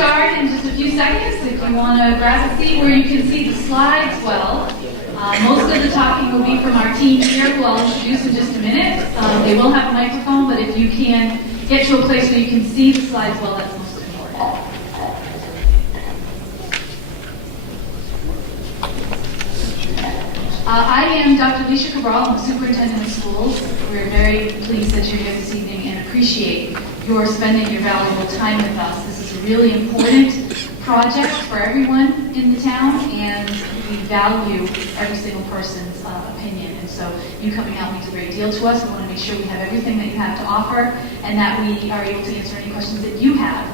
start in just a few seconds if you want to grab a seat where you can see the slides well. Most of the talking will be from our team here, who I'll introduce in just a minute. They will have a microphone, but if you can get to a place where you can see the slides well, that's most important. I am Dr. Alicia Cabral. I'm the superintendent of schools. We're very pleased that you're here this evening and appreciate your spending your valuable time with us. This is a really important project for everyone in the town, and we value every single person's opinion. And so you coming out means a great deal to us. We want to make sure we have everything that you have to offer and that we are able to answer any questions that you have.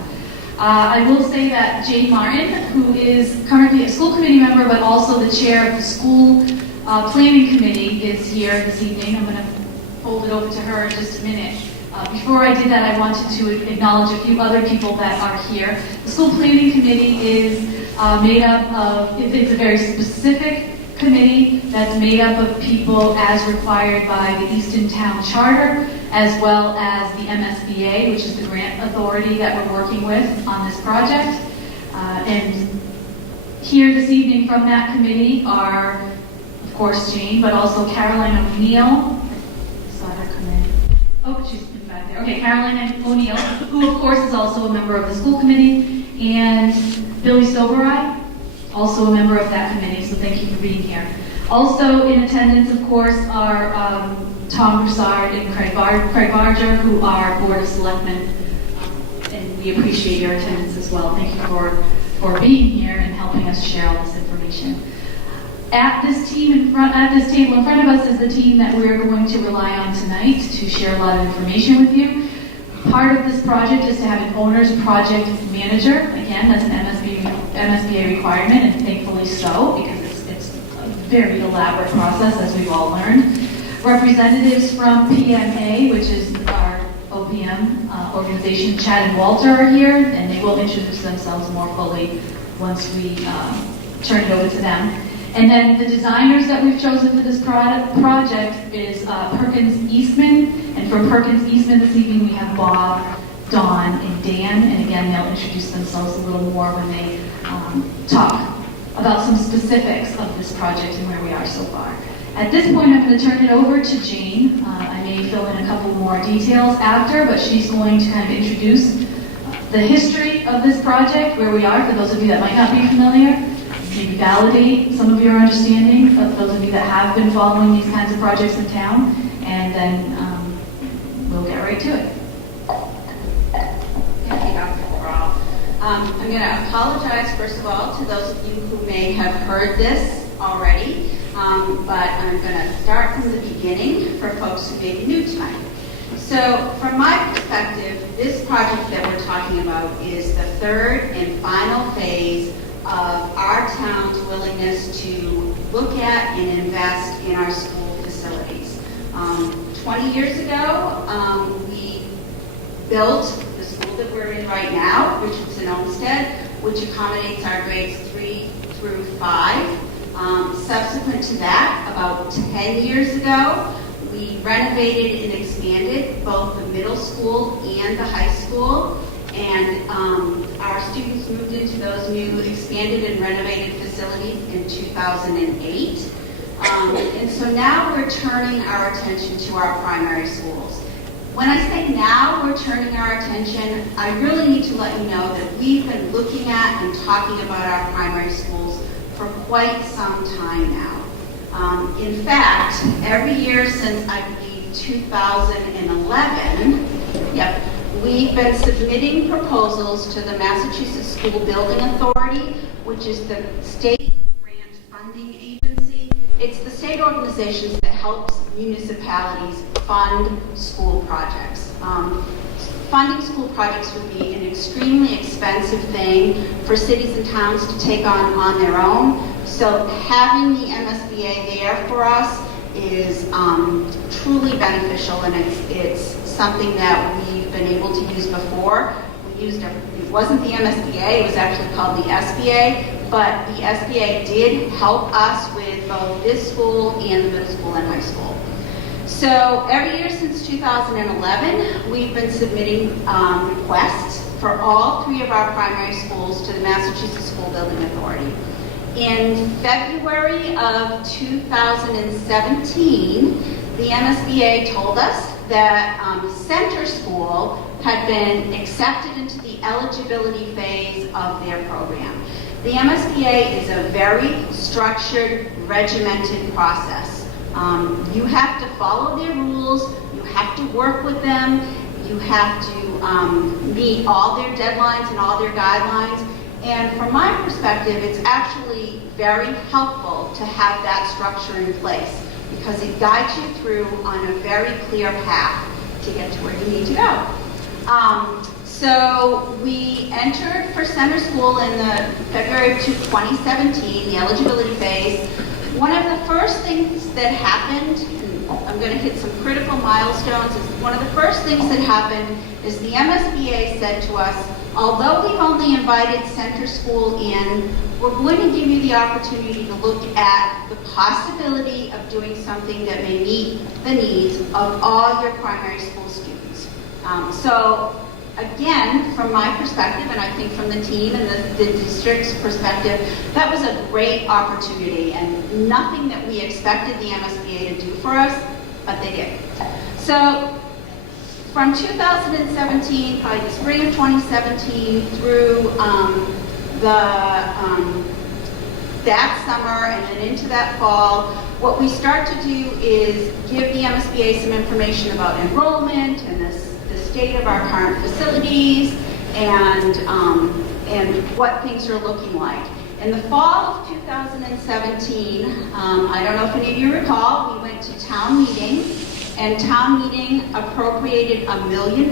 I will say that Jane Martin, who is currently a school committee member but also the chair of the school planning committee, is here this evening. I'm going to fold it over to her in just a minute. Before I did that, I wanted to acknowledge a few other people that are here. The school planning committee is made up of, it's a very specific committee that's made up of people as required by the Easton Town Charter, as well as the MSBA, which is the grant authority that we're working with on this project. And here this evening from that committee are, of course, Jane, but also Caroline O'Neill. I saw her come in. Oh, she's in back there. Okay, Caroline O'Neill, who of course is also a member of the school committee, and Billy Soberai, also a member of that committee, so thank you for being here. Also in attendance, of course, are Tom Broussard and Craig Barger, who are Board of Selectmen, and we appreciate your attendance as well. Thank you for being here and helping us share all this information. At this table in front of us is the team that we're going to rely on tonight to share a lot of information with you. Part of this project is to have an owner's project manager. Again, that's an MSBA requirement, and thankfully so, because it's a very elaborate process, as we've all learned. Representatives from PMA, which is our OPM organization, Chad and Walter, are here, and they will introduce themselves more fully once we turn it over to them. And then the designers that we've chosen for this project is Perkins Eastman. And from Perkins Eastman this evening we have Bob, Dawn, and Dan. And again, they'll introduce themselves a little more when they talk about some specifics of this project and where we are so far. At this point, I'm going to turn it over to Jane. I may fill in a couple more details after, but she's going to kind of introduce the history of this project, where we are, for those of you that might not be familiar. Maybe validate some of your understanding for those of you that have been following these kinds of projects in town, and then we'll get right to it. Thank you, Dr. Cabral. I'm going to apologize, first of all, to those of you who may have heard this already, but I'm going to start from the beginning for folks who may be new tonight. So, from my perspective, this project that we're talking about is the third and final phase of our town's willingness to look at and invest in our school facilities. 20 years ago, we built the school that we're in right now, Richardson Olmsted, which accommodates our grades 3 through 5. Subsequent to that, about 10 years ago, we renovated and expanded both the middle school and the high school. And our students moved into those new expanded and renovated facilities in 2008. And so now we're turning our attention to our primary schools. When I say now we're turning our attention, I really need to let you know that we've been looking at and talking about our primary schools for quite some time now. In fact, every year since I believe 2011, we've been submitting proposals to the Massachusetts School Building Authority, which is the state grant funding agency. It's the state organization that helps municipalities fund school projects. Funding school projects would be an extremely expensive thing for cities and towns to take on their own. So having the MSBA there for us is truly beneficial, and it's something that we've been able to use before. It wasn't the MSBA, it was actually called the SBA, but the SBA did help us with both this school and the middle school and high school. So every year since 2011, we've been submitting requests for all 3 of our primary schools to the Massachusetts School Building Authority. In February of 2017, the MSBA told us that Center School had been accepted into the eligibility phase of their program. The MSBA is a very structured, regimented process. You have to follow their rules, you have to work with them, you have to meet all their deadlines and all their guidelines. And from my perspective, it's actually very helpful to have that structure in place because it guides you through on a very clear path to get to where you need to go. So we entered for Center School in the February of 2017, the eligibility phase. One of the first things that happened, and I'm going to hit some critical milestones, one of the first things that happened is the MSBA said to us, although we've only invited Center School in, we're going to give you the opportunity to look at the possibility of doing something that may meet the needs of all your primary school students. So again, from my perspective, and I think from the team and the district's perspective, that was a great opportunity and nothing that we expected the MSBA to do for us, but they did. So from 2017, probably the spring of 2017 through that summer and then into that fall, what we start to do is give the MSBA some information about enrollment and the state of our current facilities and what things are looking like. In the fall of 2017, I don't know if any of you recall, we went to town meeting, and town meeting appropriated $1 million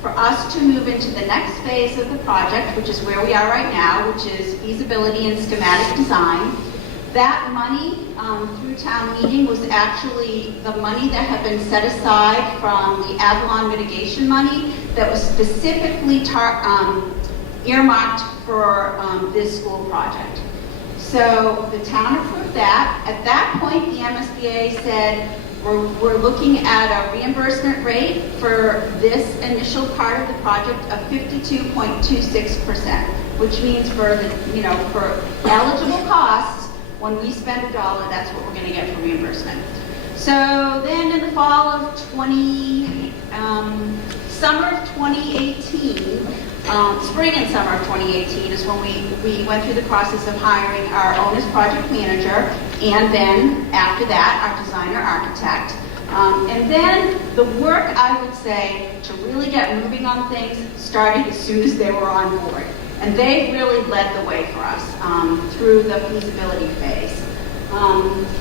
for us to move into the next phase of the project, which is where we are right now, which is feasibility and schematic design. That money through town meeting was actually the money that had been set aside from the Avalon mitigation money that was specifically earmarked for this school project. So the town approved that. At that point, the MSBA said, we're looking at a reimbursement rate for this initial part of the project of 52.26%, which means for for eligible costs, when we spend $1, that's what we're going to get for reimbursement. So then in the fall of summer of 2018, spring and summer of 2018 is when we went through the process of hiring our own as project manager, and then after that, our designer architect. And then the work, I would say, to really get moving on things started as soon as they were on board. And they really led the way for us through the feasibility phase.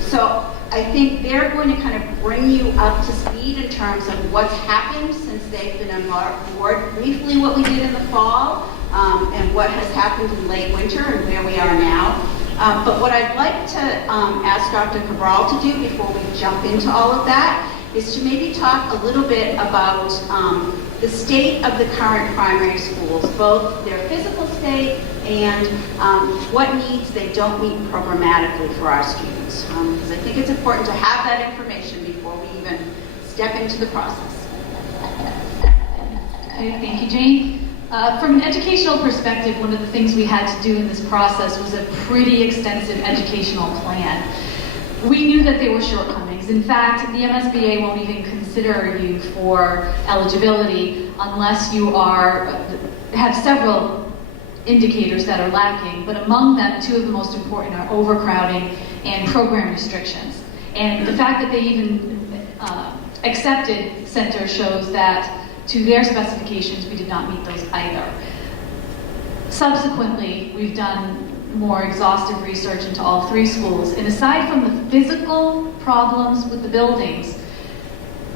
So I think they're going to kind of bring you up to speed in terms of what's happened since they've been on board, briefly what we did in the fall, and what has happened in late winter and where we are now. But what I'd like to ask Dr. Cabral to do before we jump into all of that is to maybe talk a little bit about the state of the current primary schools, both their physical state and what needs they don't meet programmatically for our students. Because I think it's important to have that information before we even step into the process. Okay, thank you, Jane. From an educational perspective, one of the things we had to do in this process was a pretty extensive educational plan. We knew that there were shortcomings. In fact, the MSBA won't even consider you for eligibility unless you have several indicators that are lacking, but among them, 2 of the most important are overcrowding and program restrictions. And the fact that they even accepted Center shows that to their specifications, we did not meet those either. Subsequently, we've done more exhaustive research into all 3 schools, and aside from the physical problems with the buildings,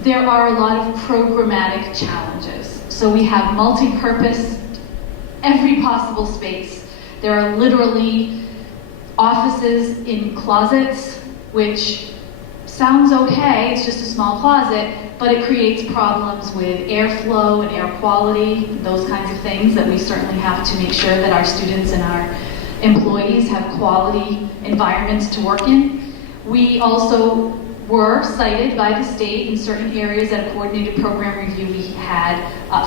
there are a lot of programmatic challenges. So we have multi-purpose, every possible space. There are literally offices in closets, which sounds okay, it's just a small closet, but it creates problems with airflow and air quality, those kinds of things that we certainly have to make sure that our students and our employees have quality environments to work in. We also were cited by the state in certain areas at a coordinated program review we had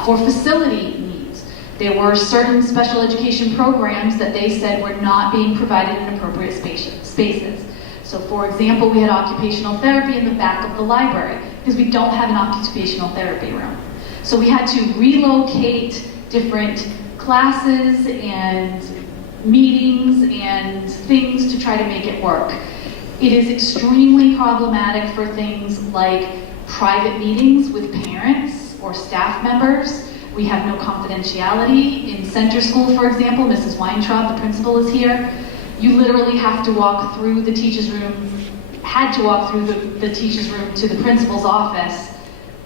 for facility needs. There were certain special education programs that they said were not being provided in appropriate spaces. So for example, we had occupational therapy in the back of the library because we don't have an occupational therapy room. So we had to relocate different classes and meetings and things to try to make it work. It is extremely problematic for things like private meetings with parents or staff members. We have no confidentiality. In center school, for example, Mrs. Weintraub, the principal, is here. You literally have to walk through the teacher's room, had to walk through the teacher's room to the principal's office.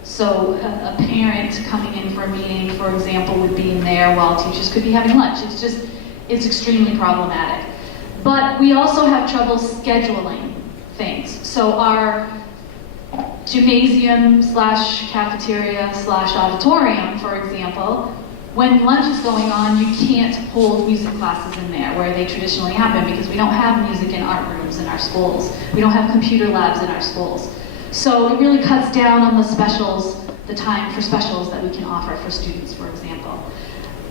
So a parent coming in for a meeting, for example, would be in there while teachers could be having lunch. It's extremely problematic. But we also have trouble scheduling things. So our gymnasium slash cafeteria slash auditorium, for example, when lunch is going on, you can't hold music classes in there where they traditionally happen because we don't have music and art rooms in our schools. We don't have computer labs in our schools. So it really cuts down on the specials, the time for specials that we can offer for students, for example.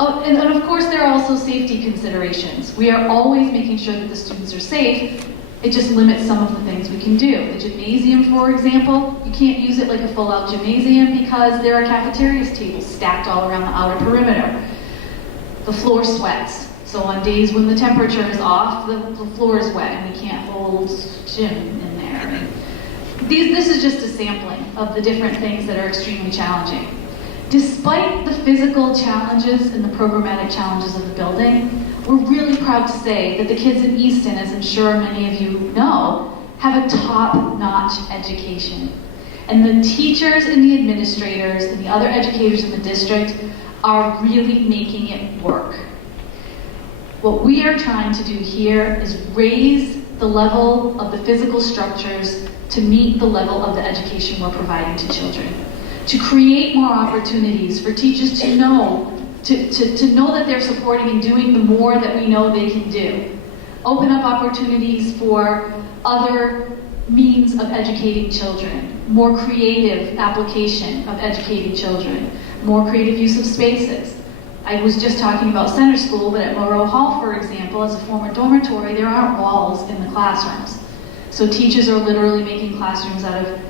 Oh, and of course there are also safety considerations. We are always making sure that the students are safe. It just limits some of the things we can do. The gymnasium, for example, you can't use it like a full-out gymnasium because there are cafeteria tables stacked all around the outer perimeter. The floor sweats. So on days when the temperature is off, the floor is wet and we can't hold gym in there. This is just a sampling of the different things that are extremely challenging. Despite the physical challenges and the programmatic challenges of the building, we're really proud to say that the kids in Easton, as I'm sure many of you know, have a top-notch education. And the teachers and the administrators and the other educators in the district are really making it work. What we are trying to do here is raise the level of the physical structures to meet the level of the education we're providing to children. To create more opportunities for teachers to know that they're supporting and doing the more that we know they can do. Open up opportunities for other means of educating children, more creative application of educating children, more creative use of spaces. I was just talking about center school, but at Moreau Hall, for example, as a former dormitory, there aren't walls in the classrooms. So teachers are literally making classrooms out of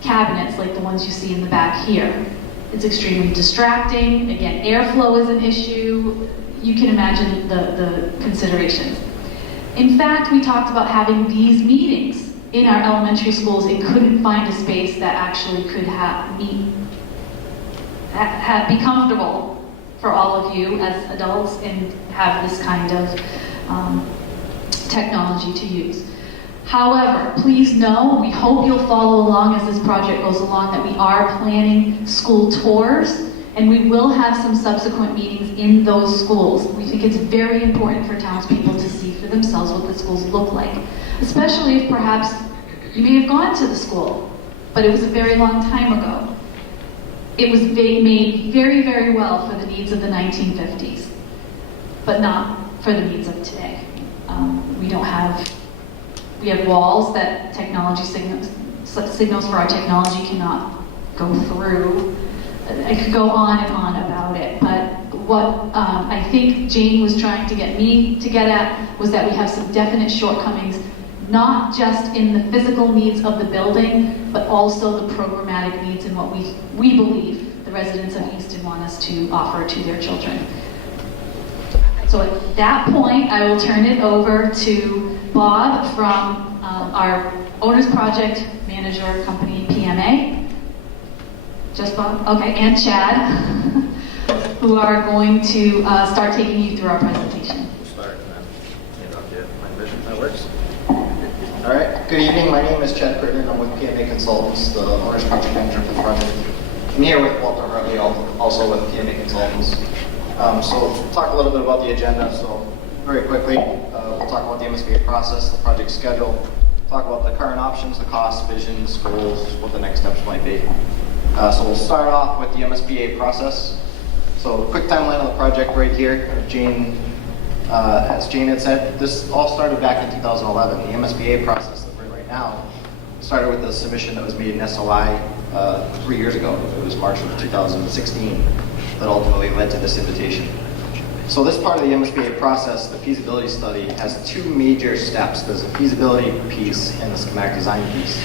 cabinets like the ones you see in the back here. It's extremely distracting. Again, airflow is an issue. You can imagine the considerations. In fact, we talked about having these meetings in our elementary schools and couldn't find a space that actually could be comfortable for all of you as adults and have this kind of technology to use. However, please know, we hope you'll follow along as this project goes along, that we are planning school tours, and we will have some subsequent meetings in those schools. We think it's very important for townspeople to see for themselves what the schools look like, especially if perhaps you may have gone to the school, but it was a very long time ago. It was made very, very well for the needs of the 1950s, but not for the needs of today. We have walls that technology signals for our technology cannot go through. I could go on and on about it, but what I think Jane was trying to get me to get at was that we have some definite shortcomings, not just in the physical needs of the building, but also the programmatic needs and what we believe the residents of Easton want us to offer to their children. So at that point, I will turn it over to Bob from our Owners Project Manager Company, PMA. Just Bob? Okay, and Chad, who are going to start taking you through our presentation. We'll start and then hand off to my vision. That works. All right, good evening. My name is Chad Crittenden. I'm with PMA Consultants, the Owners Project Manager for the project. I'm here with Walter Hartley, also with PMA Consultants. So we'll talk a little bit about the agenda. So very quickly, we'll talk about the MSBA process, the project schedule, talk about the current options, the costs, visions, goals, what the next steps might be. So we'll start off with the MSBA process. So quick timeline of the project right here. As Jane had said, this all started back in 2011. The MSBA process that we're in right now started with the submission that was made in SOI 3 years ago. It was March of 2016 that ultimately led to this invitation. So this part of the MSBA process, the feasibility study, has two major steps. There's a feasibility piece and a schematic design piece.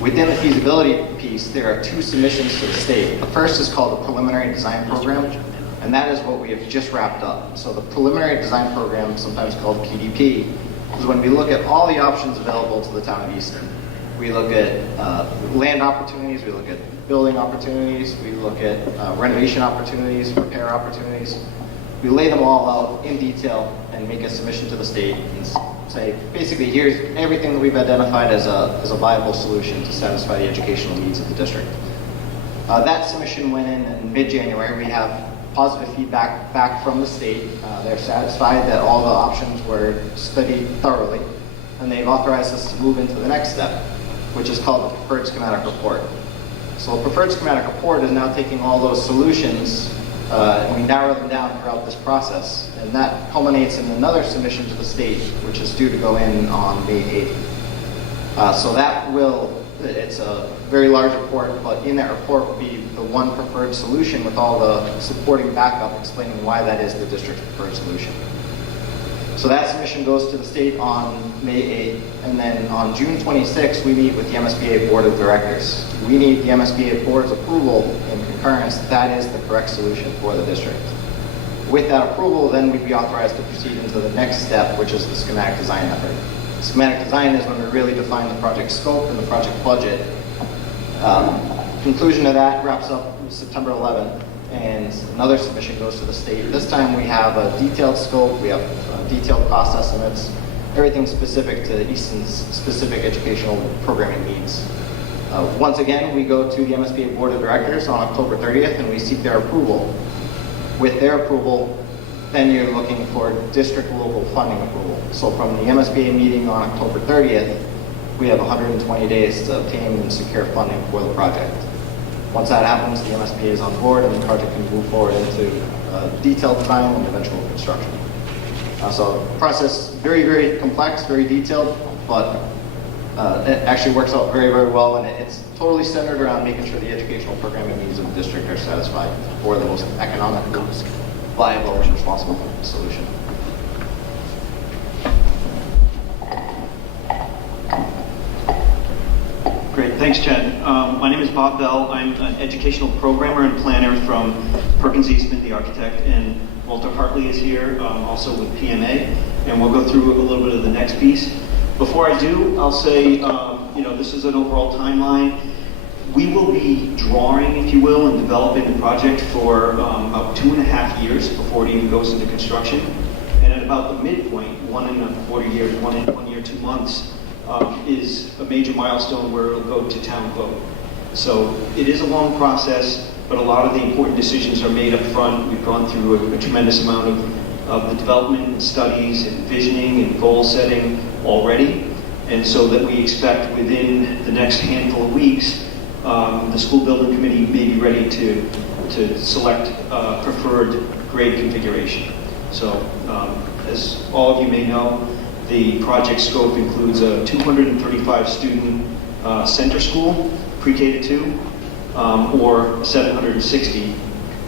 Within the feasibility piece, there are two submissions to the state. The first is called the Preliminary Design Program, and that is what we have just wrapped up. So the Preliminary Design Program, sometimes called PDP, is when we look at all the options available to the town of Easton. We look at land opportunities, we look at building opportunities, we look at renovation opportunities, repair opportunities. We lay them all out in detail and make a submission to the state and say, basically, here's everything that we've identified as a viable solution to satisfy the educational needs of the district. That submission went in mid-January. We have positive feedback back from the state. They're satisfied that all the options were studied thoroughly, and they've authorized us to move into the next step, which is called the Preferred Schematic Report. So the Preferred Schematic Report is now taking all those solutions and we narrow them down throughout this process. And that culminates in another submission to the state, which is due to go in on May 8th. So that will, it's a very large report, but in that report will be the one preferred solution with all the supporting backup explaining why that is the district's preferred solution. So that submission goes to the state on May 8th, and then on June 26th, we meet with the MSBA Board of Directors. We need the MSBA Board's approval and concurrence that that is the correct solution for the district. With that approval, then we'd be authorized to proceed into the next step, which is the schematic design effort. Schematic design is when we really define the project scope and the project budget. Conclusion of that wraps up September 11th, and another submission goes to the state. This time we have a detailed scope, we have detailed cost estimates, everything specific to Easton's specific educational programming needs. Once again, we go to the MSBA Board of Directors on October 30th and we seek their approval. With their approval, then you're looking for district local funding approval. So from the MSBA meeting on October 30th, we have 120 days to obtain and secure funding for the project. Once that happens, the MSBA is on board and the project can move forward into detailed design and eventual construction. So the process, very, very complex, very detailed, but it actually works out very, very well, and it's totally centered around making sure the educational programming needs of the district are satisfied for the most economically viable and responsible solution. Great, thanks, Chad. My name is Bob Bell. I'm an educational programmer and planner from Perkins Eastman, the architect, and Walter Hartley is here, also with PMA, and we'll go through a little bit of the next piece. Before I do, I'll say, this is an overall timeline. We will be drawing, if you will, and developing the project for about 2.5 years before it even goes into construction. And at about the midpoint, 1.25 years, 1 year, 2 months, is a major milestone where it'll go to town vote. So it is a long process, but a lot of the important decisions are made up front. We've gone through a tremendous amount of the development and studies and visioning and goal setting already. And so that we expect within the next handful of weeks, the school building committee may be ready to select preferred grade configuration. So as all of you may know, the project scope includes a 235 student center school, pre-K to 2, or 760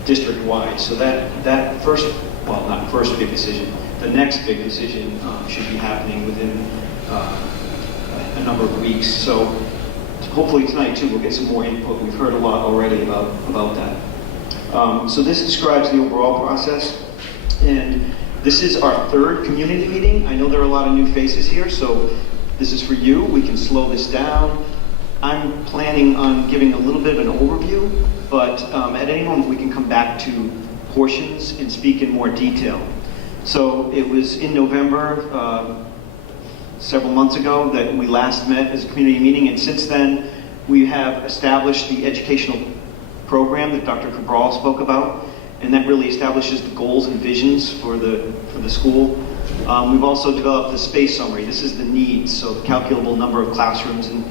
district-wide. So that first, well, not first big decision, the next big decision should be happening within a number of weeks. So hopefully tonight too we'll get some more input. We've heard a lot already about that. So this describes the overall process, and this is our third community meeting. I know there are a lot of new faces here, so this is for you. We can slow this down. I'm planning on giving a little bit of an overview, but at any moment we can come back to portions and speak in more detail. So it was in November, several months ago, that we last met as a community meeting, and since then we have established the educational program that Dr. Cabral spoke about, and that really establishes the goals and visions for the school. We've also developed the space summary. This is the needs, so the calculable number of classrooms, and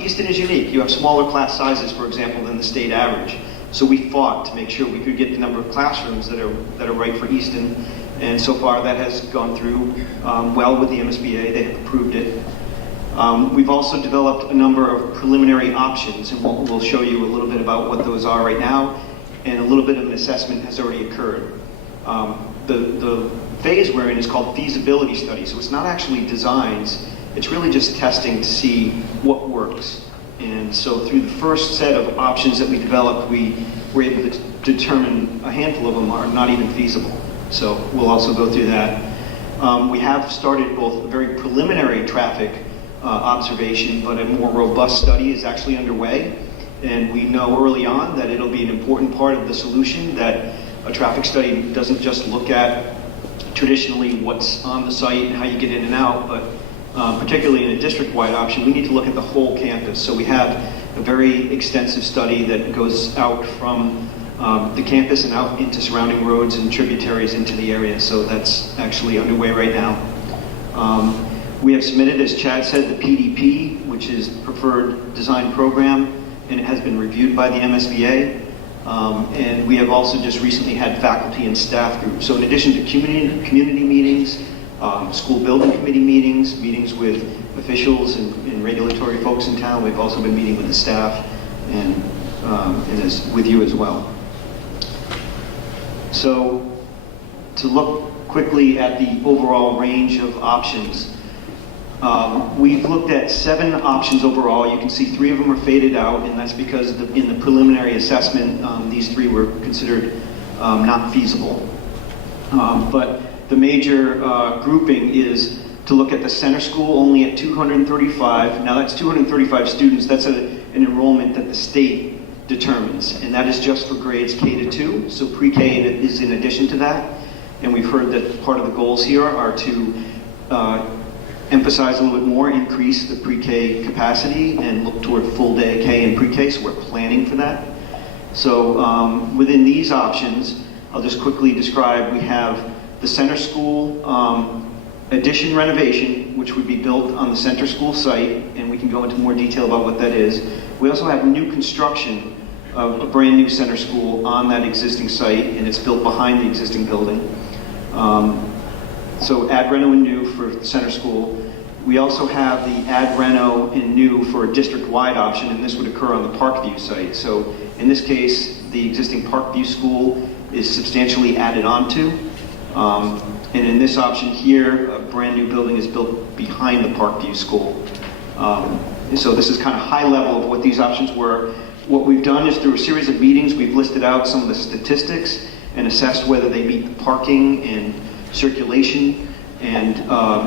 Easton is unique. You have smaller class sizes, for example, than the state average. So we fought to make sure we could get the number of classrooms that are right for Easton, and so far that has gone through well with the MSBA. They have approved it. We've also developed a number of preliminary options, and we'll show you a little bit about what those are right now, and a little bit of an assessment has already occurred. The phase we're in is called Feasibility Study, so it's not actually designs, it's really just testing to see what works. And so through the first set of options that we developed, we were able to determine a handful of them are not even feasible. So we'll also go through that. We have started both a very preliminary traffic observation, but a more robust study is actually underway. And we know early on that it'll be an important part of the solution, that a traffic study doesn't just look at traditionally what's on the site and how you get in and out, but particularly in a district-wide option, we need to look at the whole campus. So we have a very extensive study that goes out from the campus and out into surrounding roads and tributaries into the area. So that's actually underway right now. We have submitted, as Chad said, the PDP, which is Preferred Design Program, and it has been reviewed by the MSBA. And we have also just recently had faculty and staff groups. So in addition to community meetings, school building committee meetings with officials and regulatory folks in town, we've also been meeting with the staff and with you as well. So to look quickly at the overall range of options, we've looked at 7 options overall. You can see 3 of them are faded out, and that's because in the preliminary assessment, these 3 were considered not feasible. But the major grouping is to look at the center school only at 235. Now that's 235 students. That's an enrollment that the state determines, and that is just for grades K to 2. So pre-K is in addition to that. And we've heard that part of the goals here are to emphasize a little bit more, increase the pre-K capacity, and look toward full day K and pre-K, so we're planning for that. So within these options, I'll just quickly describe, we have the center school addition renovation, which would be built on the center school site, and we can go into more detail about what that is. We also have new construction of a brand new center school on that existing site, and it's built behind the existing building. So add reno and new for the center school. We also have the add reno and new for a district-wide option, and this would occur on the Parkview site. So in this case, the existing Parkview school is substantially added onto. And in this option here, a brand new building is built behind the Parkview school. So this is kind of high level of what these options were. What we've done is through a series of meetings, we've listed out some of the statistics and assessed whether they meet the parking and circulation and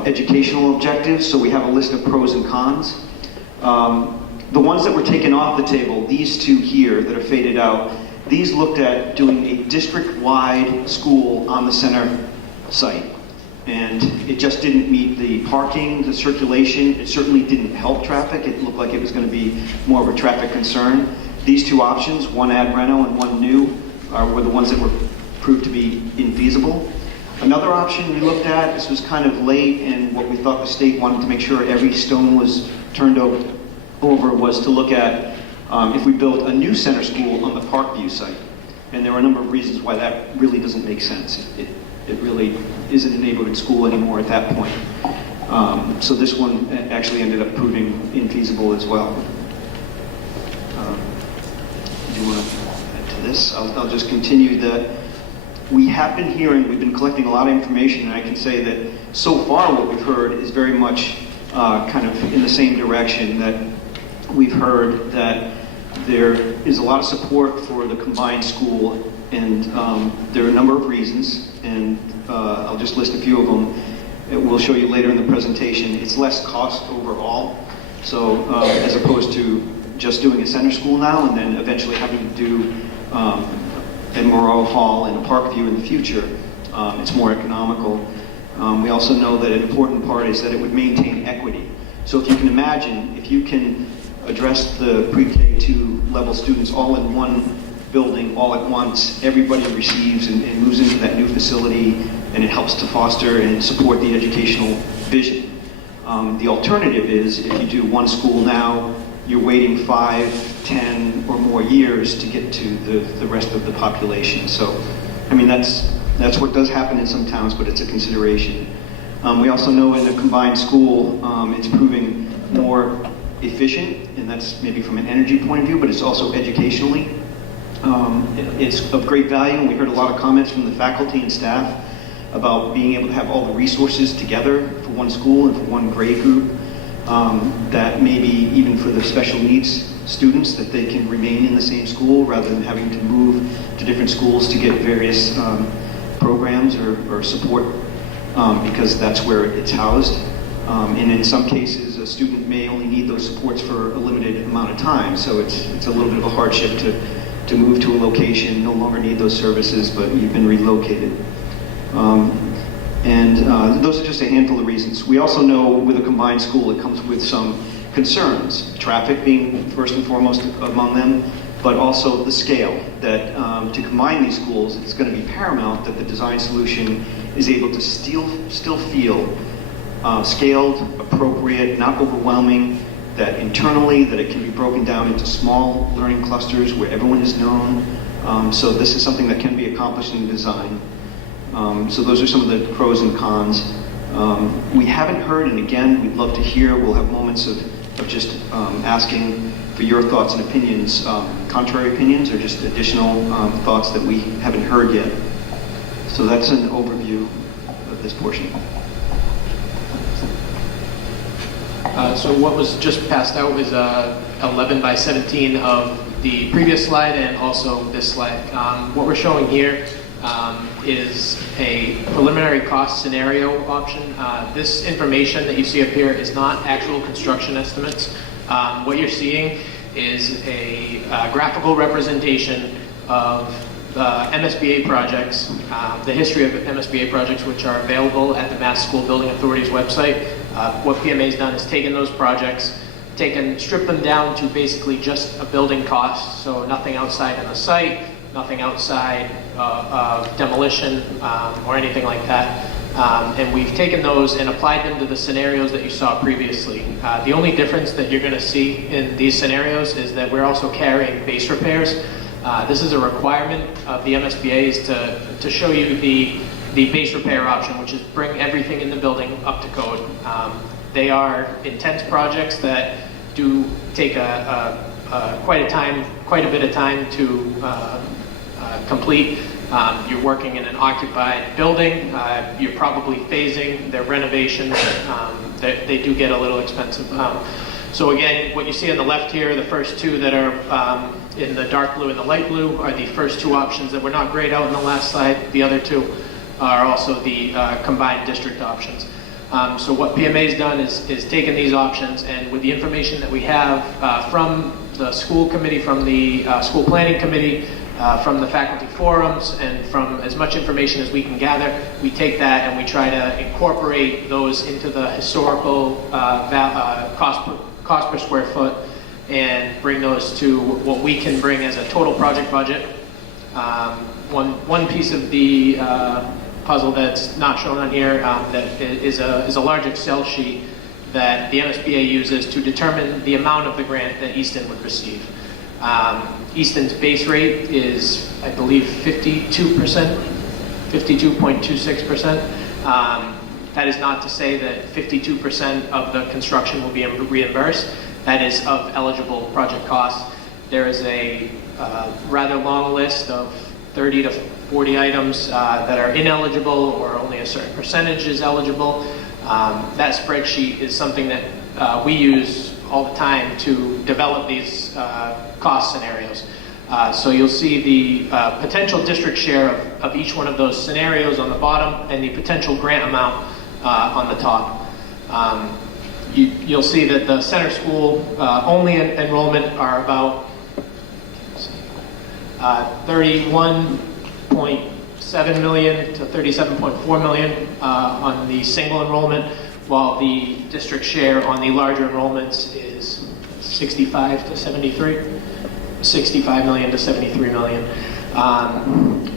educational objectives. So we have a list of pros and cons. The ones that were taken off the table, these 2 here that are faded out, these looked at doing a district-wide school on the center site. And it just didn't meet the parking, the circulation. It certainly didn't help traffic. It looked like it was going to be more of a traffic concern. These 2 options, one add reno and one new, were the ones that were proved to be infeasible. Another option we looked at, this was kind of late, and what we thought the state wanted to make sure every stone was turned over, was to look at if we built a new center school on the Parkview site. And there were a number of reasons why that really doesn't make sense. It really isn't a neighborhood school anymore at that point. So this one actually ended up proving infeasible as well. Do you want to add to this? I'll just continue we have been hearing, we've been collecting a lot of information, and I can say that so far what we've heard is very much kind of in the same direction, that we've heard that there is a lot of support for the combined school, and there are a number of reasons, and I'll just list a few of them. We'll show you later in the presentation. It's less cost overall, so as opposed to just doing a center school now and then eventually having to do at Moreau Hall and Parkview in the future. It's more economical. We also know that an important part is that it would maintain equity. So if you can imagine, if you can address the pre-K2 level students all in one building all at once, everybody receives and moves into that new facility, and it helps to foster and support the educational vision. The alternative is if you do one school now, you're waiting 5, 10, or more years to get to the rest of the population. So, I mean, that's what does happen in some towns, but it's a consideration. We also know in a combined school, it's proving more efficient, and that's maybe from an energy point of view, but it's also educationally. is of great value, and we heard a lot of comments from the faculty and staff about being able to have all the resources together for one school and for one grade group, that maybe even for the special needs students, that they can remain in the same school rather than having to move to different schools to get various programs or support, because that's where it's housed. And in some cases, a student may only need those supports for a limited amount of time, so it's a little bit of a hardship to move to a location, no longer need those services, but you've been relocated. Those are just a handful of reasons. We also know with a combined school, it comes with some concerns, traffic being first and foremost among them, but also the scale, that to combine these schools, it's going to be paramount that the design solution is able to still feel scaled, appropriate, not overwhelming, that internally, that it can be broken down into small learning clusters where everyone is known. So this is something that can be accomplished in design. So those are some of the pros and cons. We haven't heard, and again, we'd love to hear, we'll have moments of just asking for your thoughts and opinions, contrary opinions or just additional thoughts that we haven't heard yet. So that's an overview of this portion. So what was just passed out was 11 by 17 of the previous slide and also this slide. What we're showing here is a preliminary cost scenario option. This information that you see up here is not actual construction estimates. What you're seeing is a graphical representation of MSBA projects, the history of MSBA projects, which are available at the Mass School Building Authority's website. What PMA's done is taken those projects, stripped them down to basically just a building cost, so nothing outside of the site, nothing outside of demolition or anything like that. And we've taken those and applied them to the scenarios that you saw previously. The only difference that you're going to see in these scenarios is that we're also carrying base repairs. This is a requirement of the MSBA's to show you the base repair option, which is bring everything in the building up to code. They are intense projects that do take quite a bit of time to complete. You're working in an occupied building. You're probably phasing their renovations. They do get a little expensive. So again, what you see on the left here, the first two that are in the dark blue and the light blue are the first two options that were not grayed out in the last slide. The other two are also the combined district options. So what PMA's done is taken these options, and with the information that we have from the school committee, from the school planning committee, from the faculty forums, and from as much information as we can gather, we take that and we try to incorporate those into the historical cost per square foot and bring those to what we can bring as a total project budget. One piece of the puzzle that's not shown on here that is a large Excel sheet that the MSBA uses to determine the amount of the grant that Easton would receive. Easton's base rate is, I believe, 52%, 52.26%. That is not to say that 52% of the construction will be reimbursed. That is of eligible project costs. There is a rather long list of 30 to 40 items that are ineligible or only a certain percentage is eligible. That spreadsheet is something that we use all the time to develop these cost scenarios. So you'll see the potential district share of each one of those scenarios on the bottom and the potential grant amount on the top. You'll see that the center school only enrollment are about 31.7 million to 37.4 million on the single enrollment, while the district share on the larger enrollments is 65 to 73, 65 million to 73 million.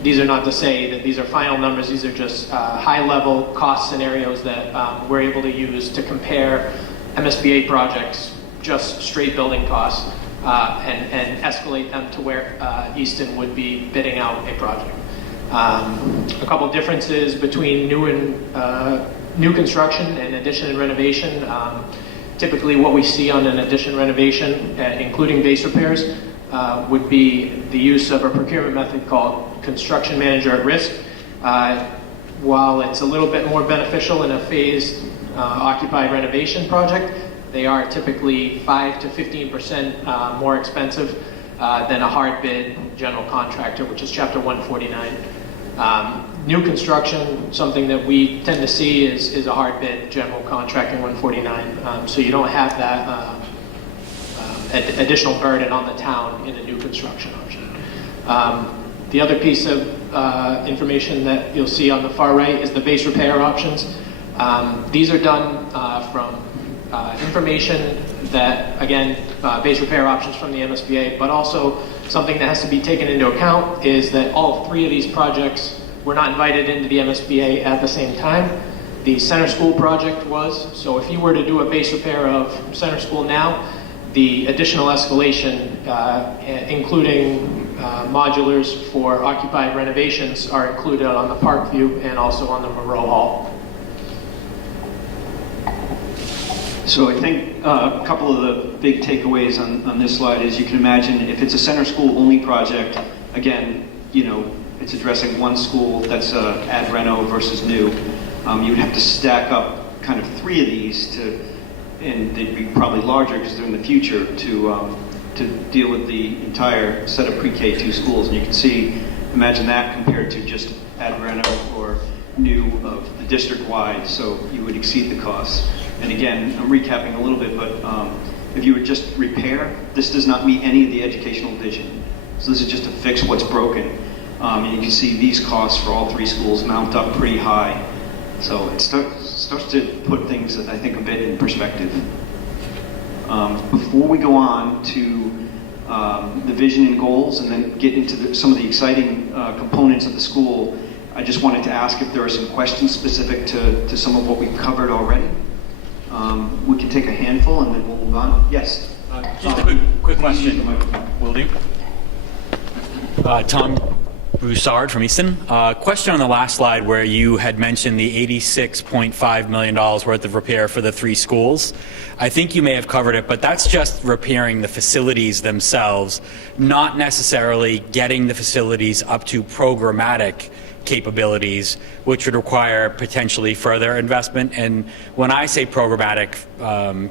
These are not to say that these are final numbers. These are just high-level cost scenarios that we're able to use to compare MSBA projects, just straight building costs, and escalate them to where Easton would be bidding out a project. A couple differences between new construction and addition and renovation. Typically what we see on an addition renovation, including base repairs, would be the use of a procurement method called construction manager at risk. While it's a little bit more beneficial in a phased occupied renovation project, they are typically 5 to 15% more expensive than a hard bid general contractor, which is Chapter 149. New construction, something that we tend to see is a hard bid general contracting 149. So you don't have that additional burden on the town in a new construction option. The other piece of information that you'll see on the far right is the base repair options. These are done from information that, again, base repair options from the MSBA, but also something that has to be taken into account is that all 3 of these projects were not invited into the MSBA at the same time. The center school project was, so if you were to do a base repair of center school now, the additional escalation, including modulars for occupied renovations, are included on the Parkview and also on the Moreau Hall. So I think a couple of the big takeaways on this slide is you can imagine if it's a center school only project, again, it's addressing one school that's ad reno versus new. You would have to stack up kind of 3 of these and they'd be probably larger because they're in the future to deal with the entire set of pre-K 2 schools. And you can see, imagine that compared to just ad reno or new of the district-wide, so you would exceed the costs. And again, I'm recapping a little bit, but if you would just repair, this does not meet any of the educational vision. So this is just to fix what's broken. And you can see these costs for all 3 schools mount up pretty high. So it starts to put things, I think, a bit in perspective. Before we go on to the vision and goals and then get into some of the exciting components of the school, I just wanted to ask if there are some questions specific to some of what we've covered already. We can take a handful and then we'll move on. Yes? Just a quick question. Will do. Tom Broussard from Easton. Question on the last slide where you had mentioned the $86.5 million worth of repair for the 3 schools. I think you may have covered it, but that's just repairing the facilities themselves, not necessarily getting the facilities up to programmatic capabilities, which would require potentially further investment. And when I say programmatic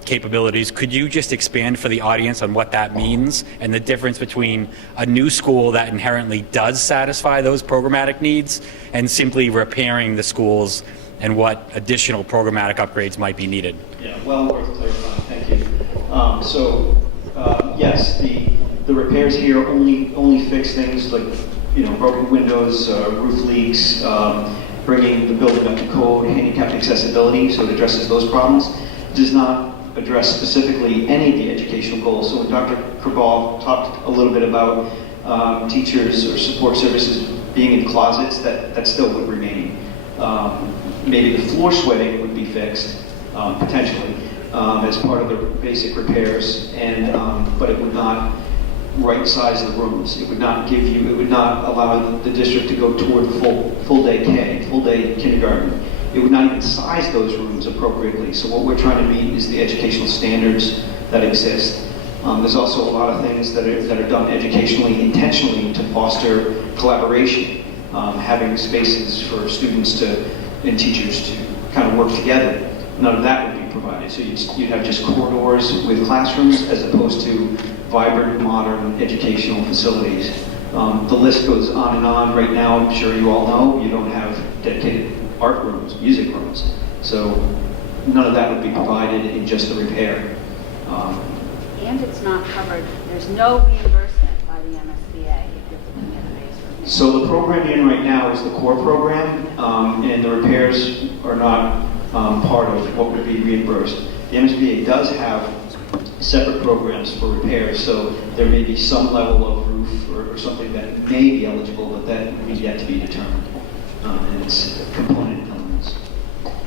capabilities, could you just expand for the audience on what that means and the difference between a new school that inherently does satisfy those programmatic needs and simply repairing the schools and what additional programmatic upgrades might be needed? Yeah, well worth clarifying. Thank you. Yes, the repairs here only fix things like broken windows, roof leaks, bringing the building up to code, handicapped accessibility, so it addresses those problems. It does not address specifically any of the educational goals. So when Dr. Kerbal talked a little bit about teachers or support services being in closets, that still would remain. Maybe the floor sweating would be fixed, potentially, as part of the basic repairs, but it would not right size the rooms. It would not allow the district to go toward full day kindergarten. It would not even size those rooms appropriately. So what we're trying to meet is the educational standards that exist. There's also a lot of things that are done educationally, intentionally to foster collaboration, having spaces for students and teachers to kind of work together. None of that would be provided. So you'd have just corridors with classrooms as opposed to vibrant, modern educational facilities. The list goes on and on. Right now, I'm sure you all know, you don't have dedicated art rooms, music rooms. So none of that would be provided in just the repair. And it's not covered, there's no reimbursement by the MSBA if you're looking at a base repair. So the program you're in right now is the core program, and the repairs are not part of what would be reimbursed. The MSBA does have separate programs for repairs, so there may be some level of roof or something that may be eligible, but that is yet to be determined. And it's component elements.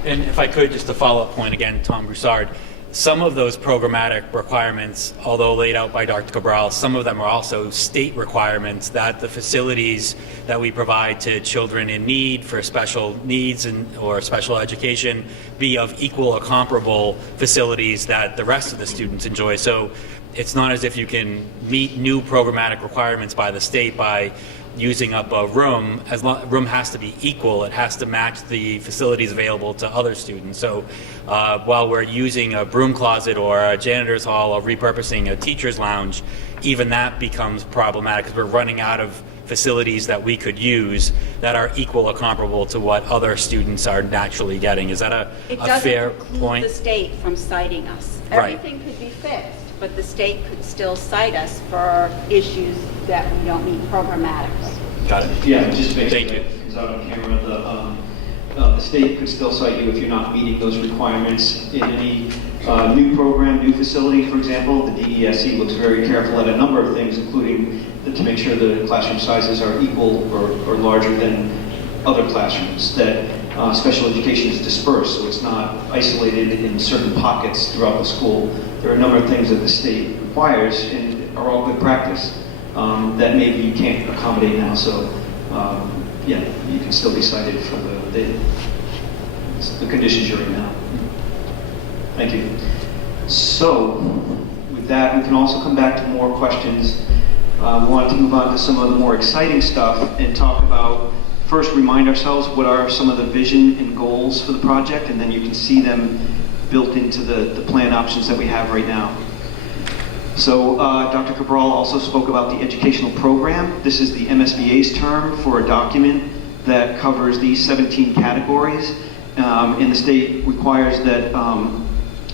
And if I could, just a follow-up point again, Tom Broussard, some of those programmatic requirements, although laid out by Dr. Cabral, some of them are also state requirements that the facilities that we provide to children in need for special needs or special education be of equal or comparable facilities that the rest of the students enjoy. So it's not as if you can meet new programmatic requirements by the state by using up a room. Room has to be equal. It has to match the facilities available to other students. So while we're using a broom closet or a janitor's hall or repurposing a teacher's lounge, even that becomes problematic because we're running out of facilities that we could use that are equal or comparable to what other students are naturally getting. Is that a fair It doesn't point? preclude the state from citing us. Right. Everything could be fixed, but the state could still cite us for issues that we don't meet programmatically. Got it. Yeah, just Thank basically, you. because out on camera, the state could still cite you if you're not meeting those requirements in any new program, new facility, for example. The DESE looks very careful at a number of things, including to make sure the classroom sizes are equal or larger than other classrooms, that special education is dispersed, so it's not isolated in certain pockets throughout the school. There are a number of things that the state requires and are all good practice that maybe you can't accommodate now. So yeah, you can still be cited for the conditions you're in now. Thank you. So with that, we can also come back to more questions. We want to move on to some of the more exciting stuff and talk about, first remind ourselves what are some of the vision and goals for the project, and then you can see them built into the plan options that we have right now. So Dr. Cabral also spoke about the educational program. This is the MSBA's term for a document that covers these 17 categories, and the state requires that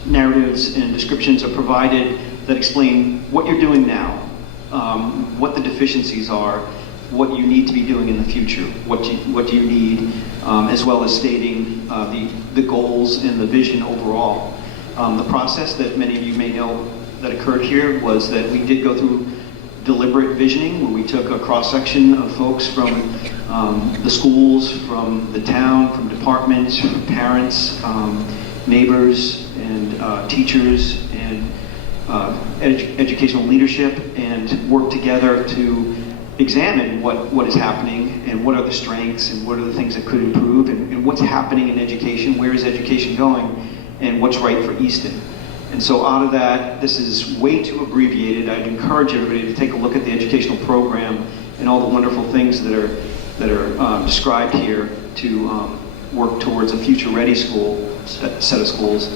narratives and descriptions are provided that explain what you're doing now, what the deficiencies are, what you need to be doing in the future, what do you need, as well as stating the goals and the vision overall. The process that many of you may know that occurred here was that we did go through deliberate visioning, where we took a cross-section of folks from the schools, from the town, from departments, from parents, neighbors, and teachers, and educational leadership, and work together to examine what is happening and what are the strengths and what are the things that could improve and what's happening in education, where is education going, and what's right for Easton. And so out of that, this is way too abbreviated. I'd encourage everybody to take a look at the educational program and all the wonderful things that are described here to work towards a future-ready school, set of schools.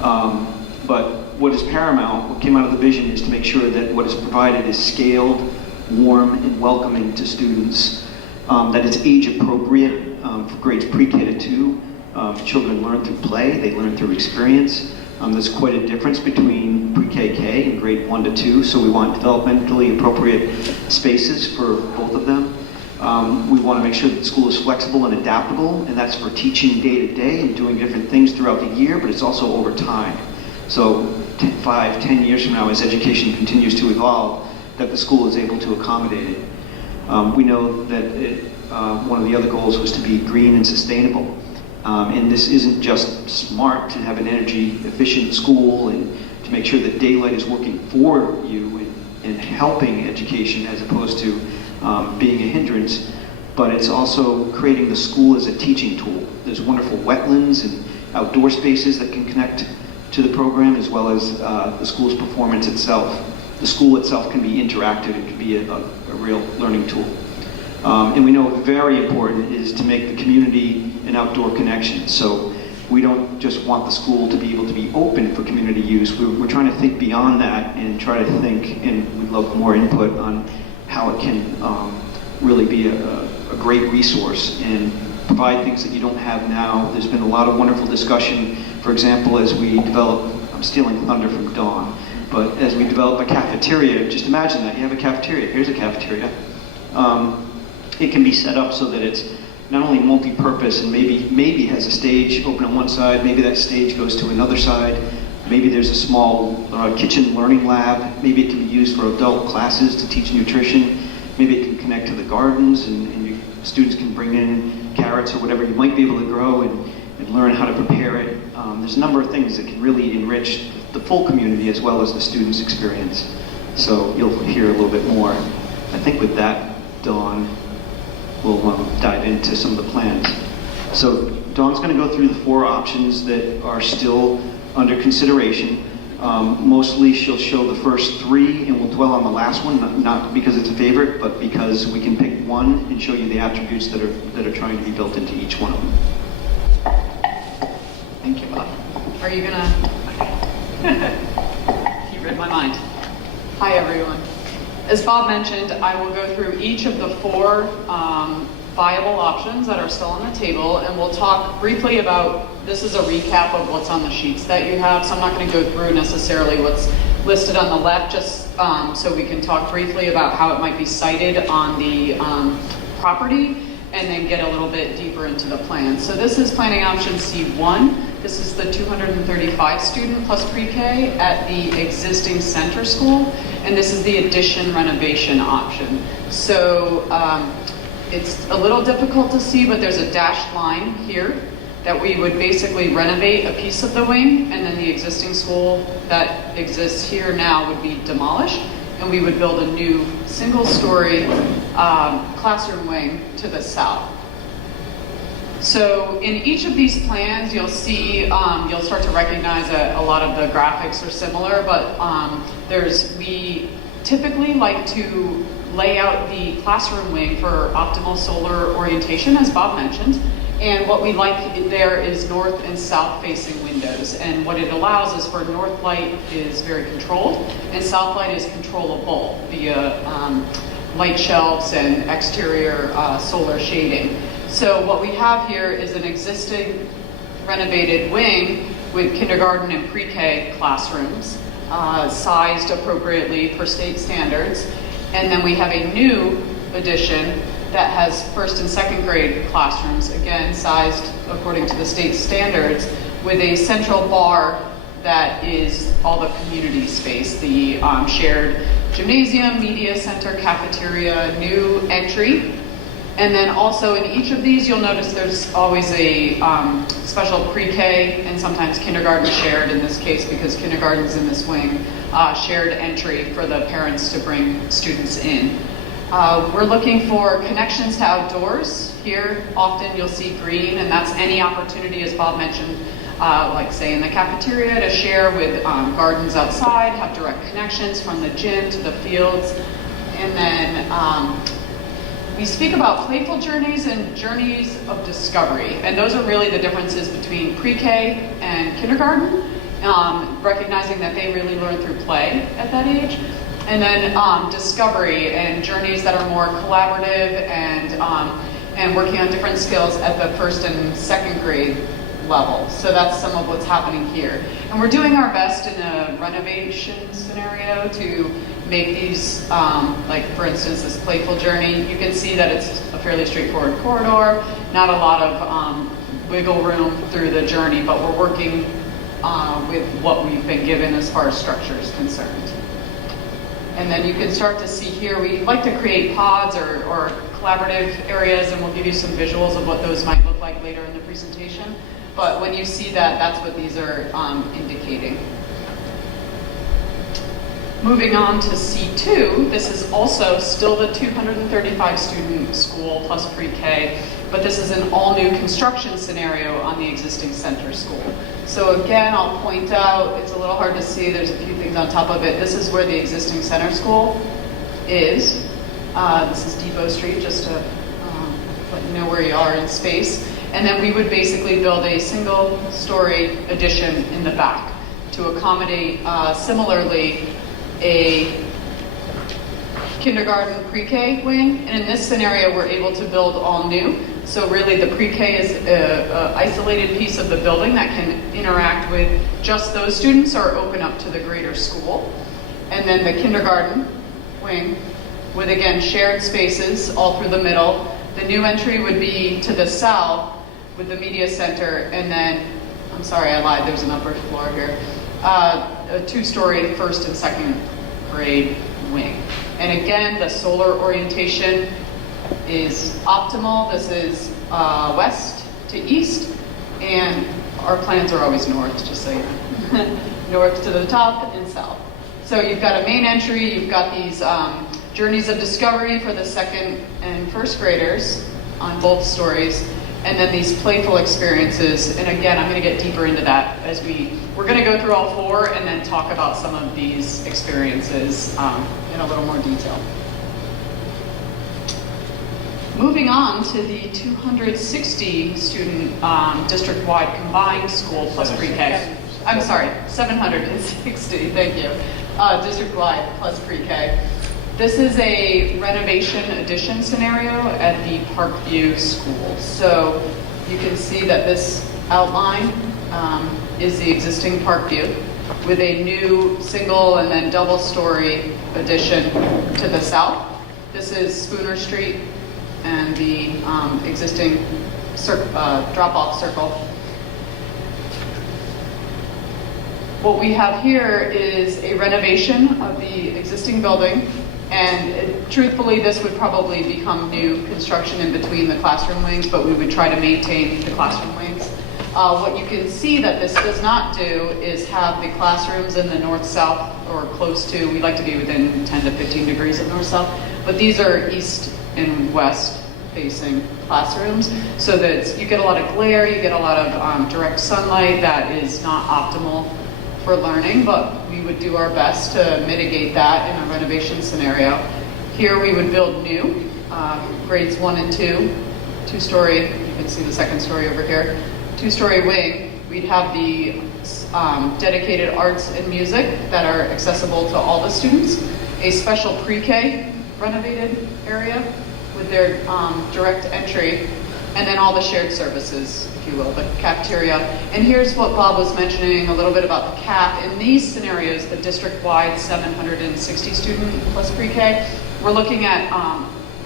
But what is paramount, what came out of the vision, is to make sure that what is provided is scaled, warm, and welcoming to students, that it's age-appropriate for grades pre-K to 2. Children learn through play, they learn through experience. There's quite a difference between pre-KK and grade 1 to 2, so we want developmentally appropriate spaces for both of them. We want to make sure that the school is flexible and adaptable, and that's for teaching day to day and doing different things throughout the year, but it's also over time. So 5, 10 years from now, as education continues to evolve, that the school is able to accommodate it. We know that one of the other goals was to be green and sustainable. And this isn't just smart to have an energy efficient school and to make sure that daylight is working for you and helping education as opposed to being a hindrance, but it's also creating the school as a teaching tool. There's wonderful wetlands and outdoor spaces that can connect to the program, as well as the school's performance itself. The school itself can be interactive, it can be a real learning tool. And we know very important is to make the community an outdoor connection. So we don't just want the school to be able to be open for community use. We're trying to think beyond that and try to think, and we'd love more input on how it can really be a great resource and provide things that you don't have now. There's been a lot of wonderful discussion, for example, as we develop, I'm stealing thunder from Dawn, but as we develop a cafeteria, just imagine that, you have a cafeteria, here's a cafeteria. It can be set up so that it's not only multi-purpose and maybe has a stage open on one side, maybe that stage goes to another side, maybe there's a small kitchen learning lab, maybe it can be used for adult classes to teach nutrition, maybe it can connect to the gardens and your students can bring in carrots or whatever you might be able to grow and learn how to prepare it. There's a number of things that can really enrich the full community as well as the students' experience. So you'll hear a little bit more. I think with that, Dawn, we'll dive into some of the plans. So Dawn's going to go through the 4 options that are still under consideration. Mostly she'll show the first three and we'll dwell on the last one, not because it's a favorite, but because we can pick one and show you the attributes that are trying to be built into each one of them. Thank you, Bob. Are you gonna? You read my mind. Hi, everyone. As Bob mentioned, I will go through each of the four viable options that are still on the table, and we'll talk briefly about, this is a recap of what's on the sheets that you have, so I'm not going to go through necessarily what's listed on the left, just so we can talk briefly about how it might be cited on the property, and then get a little bit deeper into the plan. So this is planning option C1. This is the 235 student plus pre-K at the existing center school, and this is the addition renovation option. So it's a little difficult to see, but there's a dashed line here that we would basically renovate a piece of the wing, and then the existing school that exists here now would be demolished, and we would build a new single-story classroom wing to the south. So in each of these plans, you'll see, you'll start to recognize that a lot of the graphics are similar, but we typically like to lay out the classroom wing for optimal solar orientation, as Bob mentioned. And what we like there is north and south facing windows. And what it allows is for north light is very controlled, and south light is controllable via light shelves and exterior solar shading. So what we have here is an existing renovated wing with kindergarten and pre-K classrooms, sized appropriately for state standards. And then we have a new addition that has first and second grade classrooms, again sized according to the state standards, with a central bar that is all the community space, the shared gymnasium, media center, cafeteria, new entry. And then also in each of these, you'll notice there's always a special pre-K and sometimes kindergarten shared, in this case because kindergarten's in this wing, shared entry for the parents to bring students in. We're looking for connections to outdoors. Here, often you'll see green, and that's any opportunity, as Bob mentioned, like say in the cafeteria, to share with gardens outside, have direct connections from the gym to the fields. And then we speak about playful journeys and journeys of discovery, and those are really the differences between pre-K and kindergarten, recognizing that they really learn through play at that age. And then discovery and journeys that are more collaborative and working on different skills at the first and second grade level. So that's some of what's happening here. And we're doing our best in a renovation scenario to make these, like for instance, this playful journey. You can see that it's a fairly straightforward corridor, not a lot of wiggle room through the journey, but we're working with what we've been given as far as structure is concerned. And then you can start to see here, we like to create pods or collaborative areas, and we'll give you some visuals of what those might look like later in the presentation. But when you see that, that's what these are indicating. Moving on to C2, this is also still the 235 student school plus pre-K, but this is an all-new construction scenario on the existing center school. So again, I'll point out, it's a little hard to see, there's a few things on top of it. This is where the existing center school is. This is Depot Street, just to let you know where you are in space. And then we would basically build a single-story addition in the back to accommodate, similarly, a kindergarten pre-K wing. And in this scenario, we're able to build all new. So really the pre-K is an isolated piece of the building that can interact with just those students or open up to the greater school. And then the kindergarten wing with, again, shared spaces all through the middle. The new entry would be to the south with the media center, and then, I'm sorry, I lied, there's an upper floor here. A two-story first and second grade wing. And again, the solar orientation is optimal. This is west to east, and our plans are always north, just so you know. North to the top and south. So you've got a main entry, you've got these journeys of discovery for the second and first graders on both stories, And then these playful experiences, and again, I'm going to get deeper into that as we're going to go through all 4 and then talk about some of these experiences in a little more detail. Moving on to the 260 student district-wide combined school plus pre-K. I'm sorry, 760, thank you. District-wide plus pre-K. This is a renovation addition scenario at the Parkview School. So you can see that this outline is the existing Parkview with a new single and then double story addition to the south. This is Spooner Street and the existing drop-off circle. What we have here is a renovation of the existing building, and truthfully, this would probably become new construction in between the classroom wings, but we would try to maintain the classroom wings. What you can see that this does not do is have the classrooms in the north-south or close to, we like to be within 10 to 15 degrees of north-south, but these are east and west facing classrooms, so that you get a lot of glare, you get a lot of direct sunlight that is not optimal for learning, but we would do our best to mitigate that in a renovation scenario. Here we would build new, grades 1 and 2, 2-story, you can see the second story over here, 2-story wing. We'd have the dedicated arts and music that are accessible to all the students, a special pre-K renovated area with their direct entry, and then all the shared services, if you will, the cafeteria. And here's what Bob was mentioning a little bit about the CAP. In these scenarios, the district-wide 760 student plus pre-K, we're looking at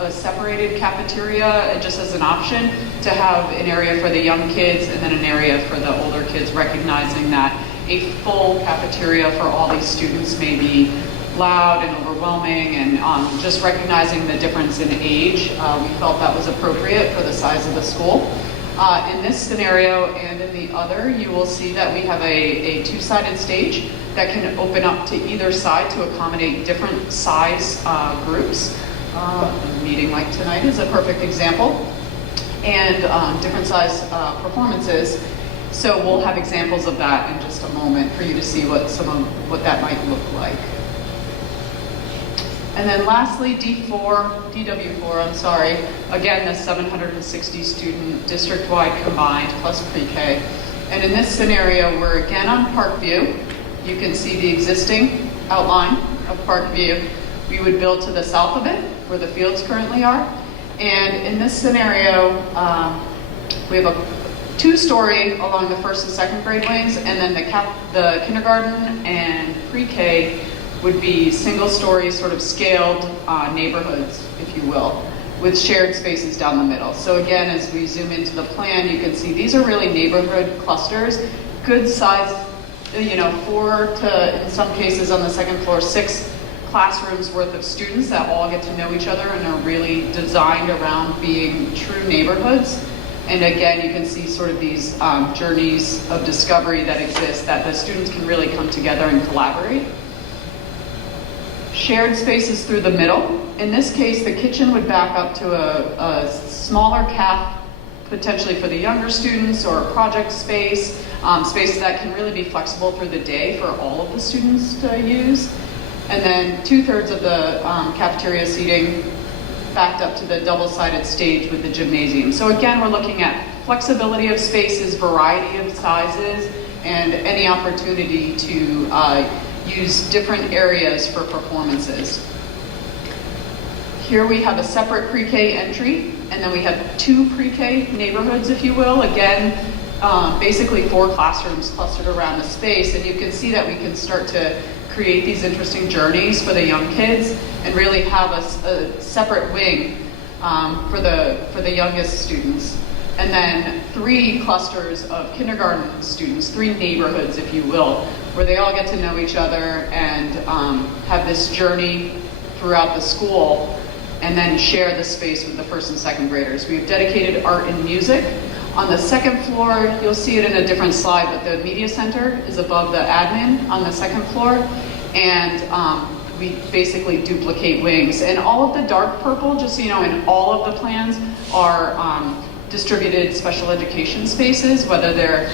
a separated cafeteria just as an option to have an area for the young kids and then an area for the older kids, recognizing that a full cafeteria for all these students may be loud and overwhelming, and just recognizing the difference in age, we felt that was appropriate for the size of the school. In this scenario and in the other, you will see that we have a 2-sided stage that can open up to either side to accommodate different size groups. A meeting like tonight is a perfect example, and different size performances. So we'll have examples of that in just a moment for you to see what that might look like. And then lastly, DW4, I'm sorry. Again, the 760 student district-wide combined plus pre-K. And in this scenario, we're again on Parkview. You can see the existing outline of Parkview. We would build to the south of it, where the fields currently are. And in this scenario, we have a 2-story along the 1st and 2nd grade wings, and then the kindergarten and pre-K would be single-story, sort of scaled neighborhoods, if you will, with shared spaces down the middle. So again, as we zoom into the plan, you can see these are really neighborhood clusters, good size, 4 to, in some cases on the 2nd floor, 6 classrooms worth of students that all get to know each other and are really designed around being true neighborhoods. And again, you can see sort of these journeys of discovery that exist, that the students can really come together and collaborate. Shared spaces through the middle. In this case, the kitchen would back up to a smaller caf, potentially for the younger students, or a project space, space that can really be flexible through the day for all of the students to use. And then 2/3 of the cafeteria seating backed up to the double-sided stage with the gymnasium. So again, we're looking at flexibility of spaces, variety of sizes, and any opportunity to use different areas for performances. Here we have a separate pre-K entry, and then we have 2 pre-K neighborhoods, if you will. Again, basically 4 classrooms clustered around the space, and you can see that we can start to create these interesting journeys for the young kids and really have a separate wing for the youngest students. And then 3 clusters of kindergarten students, 3 neighborhoods, if you will, where they all get to know each other and have this journey throughout the school, and then share the space with the 1st and 2nd graders. We have dedicated art and music. On the 2nd floor, you'll see it in a different slide, but the media center is above the admin on the 2nd floor, and we basically duplicate wings. And all of the dark purple, just so you know, in all of the plans are distributed special education spaces, whether they're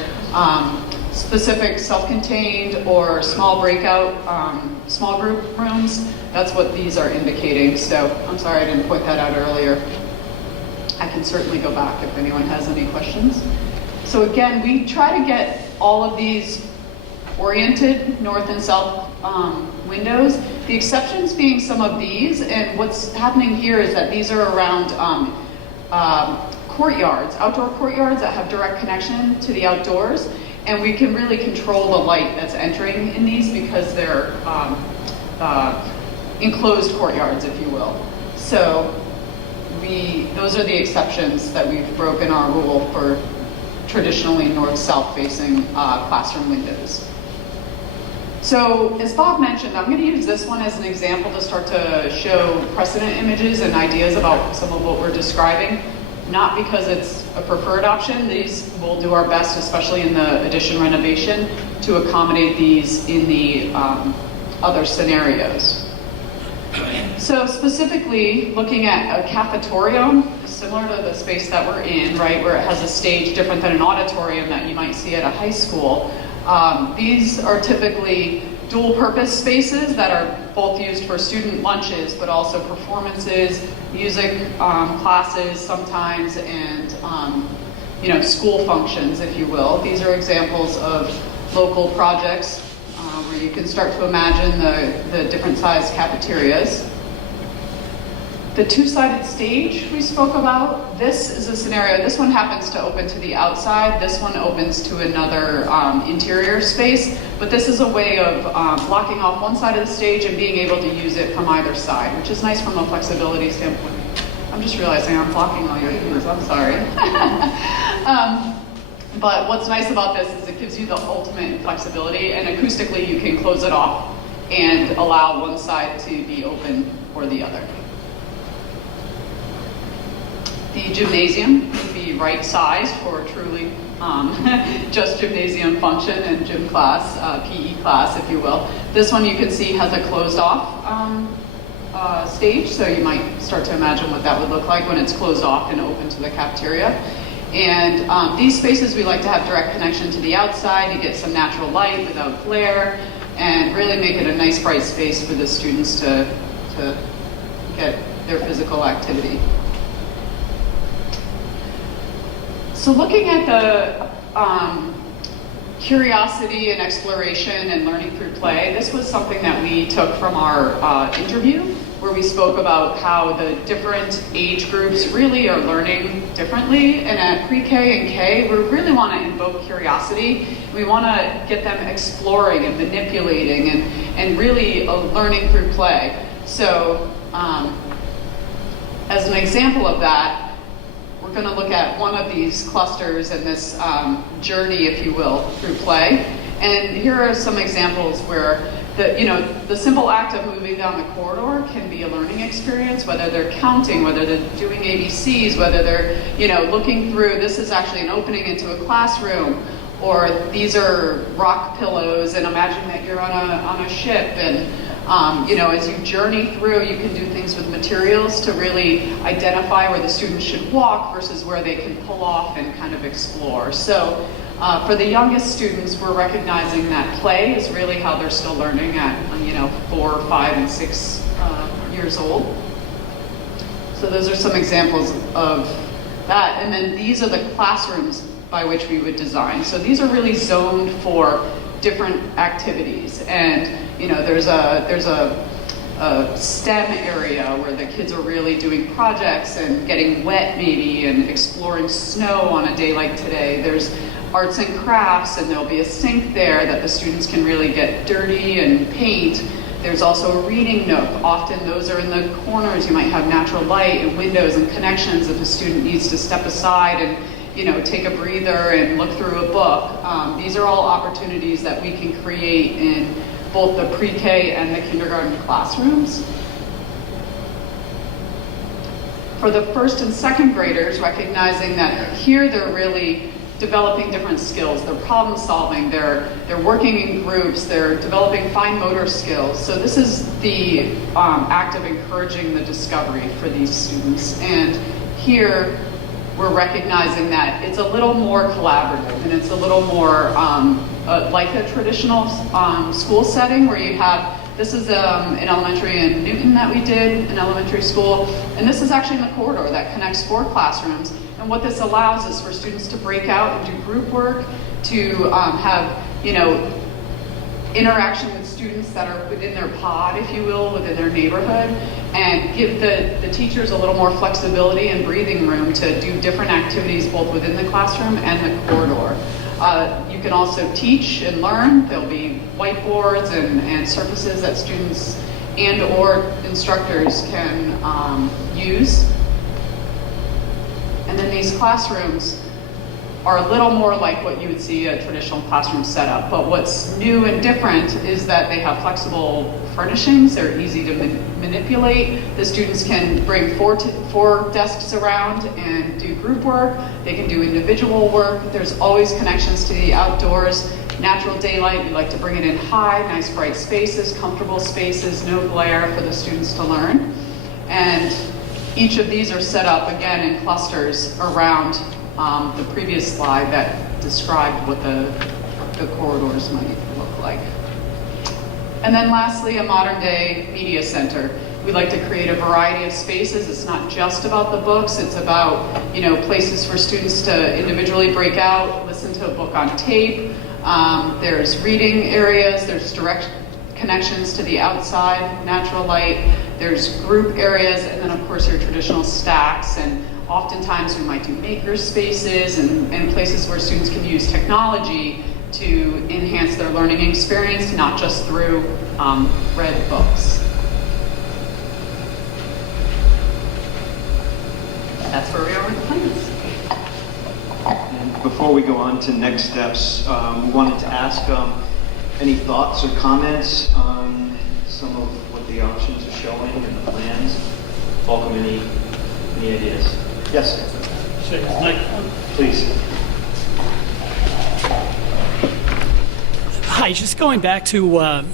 specific self-contained or small breakout, small group rooms. That's what these are indicating. So I'm sorry I didn't point that out earlier. I can certainly go back if anyone has any questions. So again, we try to get all of these oriented north and south windows. The exceptions being some of these, and what's happening here is that these are around courtyards, outdoor courtyards that have direct connection to the outdoors, and we can really control the light that's entering in these because they're enclosed courtyards, if you will. So those are the exceptions that we've broken our rule for traditionally north-south facing classroom windows. So as Bob mentioned, I'm going to use this one as an example to start to show precedent images and ideas about some of what we're describing. Not because it's a preferred option. These we'll do our best, especially in the addition renovation, to accommodate these in the other scenarios. So specifically, looking at a cafetorium, similar to the space that we're in, right, where it has a stage different than an auditorium that you might see at a high school. These are typically dual-purpose spaces that are both used for student lunches, but also performances, music classes sometimes, and school functions, if you will. These are examples of local projects where you can start to imagine the different sized cafeterias. The two-sided stage we spoke about, this is a scenario, this one happens to open to the outside, this one opens to another interior space, but this is a way of blocking off one side of the stage and being able to use it from either side, which is nice from a flexibility standpoint. I'm just realizing I'm blocking all your views, I'm sorry. But what's nice about this is it gives you the ultimate flexibility, and acoustically you can close it off and allow one side to be open or the other. The gymnasium would be right-sized for truly just gymnasium function and gym class, PE class, if you will. This one you can see has a closed-off stage, so you might start to imagine what that would look like when it's closed off and open to the cafeteria. And these spaces we like to have direct connection to the outside. You get some natural light without glare, and really make it a nice bright space for the students to get their physical activity. So looking at the curiosity and exploration and learning through play, this was something that we took from our interview, where we spoke about how the different age groups really are learning differently. And at pre-K and K, we really want to invoke curiosity. We want to get them exploring and manipulating and really learning through play. So as an example of that, we're going to look at one of these clusters and this journey, if you will, through play. And here are some examples where the simple act of moving down the corridor can be a learning experience, whether they're counting, whether they're doing ABCs, whether they're looking through. This is actually an opening into a classroom, or these are rock pillows, and imagine that you're on a ship, and as you journey through, you can do things with materials to really identify where the students should walk versus where they can pull off and kind of explore. So for the youngest students, we're recognizing that play is really how they're still learning at 4, 5, and 6 years old. So those are some examples of that. And then these are the classrooms by which we would design. So these are really zoned for different activities. And there's a STEM area where the kids are really doing projects and getting wet maybe and exploring snow on a day like today. There's arts and crafts, and there'll be a sink there that the students can really get dirty and paint. There's also a reading nook. Often those are in the corners. You might have natural light and windows and connections if a student needs to step aside and take a breather and look through a book. These are all opportunities that we can create in both the pre-K and the kindergarten classrooms. For the first and second graders, recognizing that here they're really developing different skills. They're problem solving, they're working in groups, they're developing fine motor skills. So this is the act of encouraging the discovery for these students. And here we're recognizing that it's a little more collaborative and it's a little more like a traditional school setting where you have, this is an elementary in Newton that we did, an elementary school, and this is actually in the corridor that connects 4 classrooms. And what this allows is for students to break out and do group work, to have, you know, interaction with students that are within their pod, if you will, within their neighborhood, and give the teachers a little more flexibility and breathing room to do different activities both within the classroom and the corridor. You can also teach and learn. There'll be whiteboards and surfaces that students and or instructors can use. And then these classrooms are a little more like what you would see a traditional classroom setup. But what's new and different is that they have flexible furnishings. They're easy to manipulate. The students can bring four desks around and do group work. They can do individual work. There's always connections to the outdoors. Natural daylight, we like to bring it in high, nice bright spaces, comfortable spaces, no glare for the students to learn. And each of these are set up again in clusters around the previous slide that described what the corridors might look like. And then lastly, a modern day media center. We like to create a variety of spaces. It's not just about the books, it's about, you know, places for students to individually break out, listen to a book on tape. There's reading areas, there's direct connections to the outside, natural light, there's group areas, and then of course your traditional stacks, and oftentimes we might do maker spaces and places where students can use technology to enhance their learning experience, not just through read books. That's where we are with the plans. And before we go on to next steps, we wanted to ask any thoughts or comments on some of what the options are showing in the plans. Welcome any ideas. Yes? Please. Hi, just going back to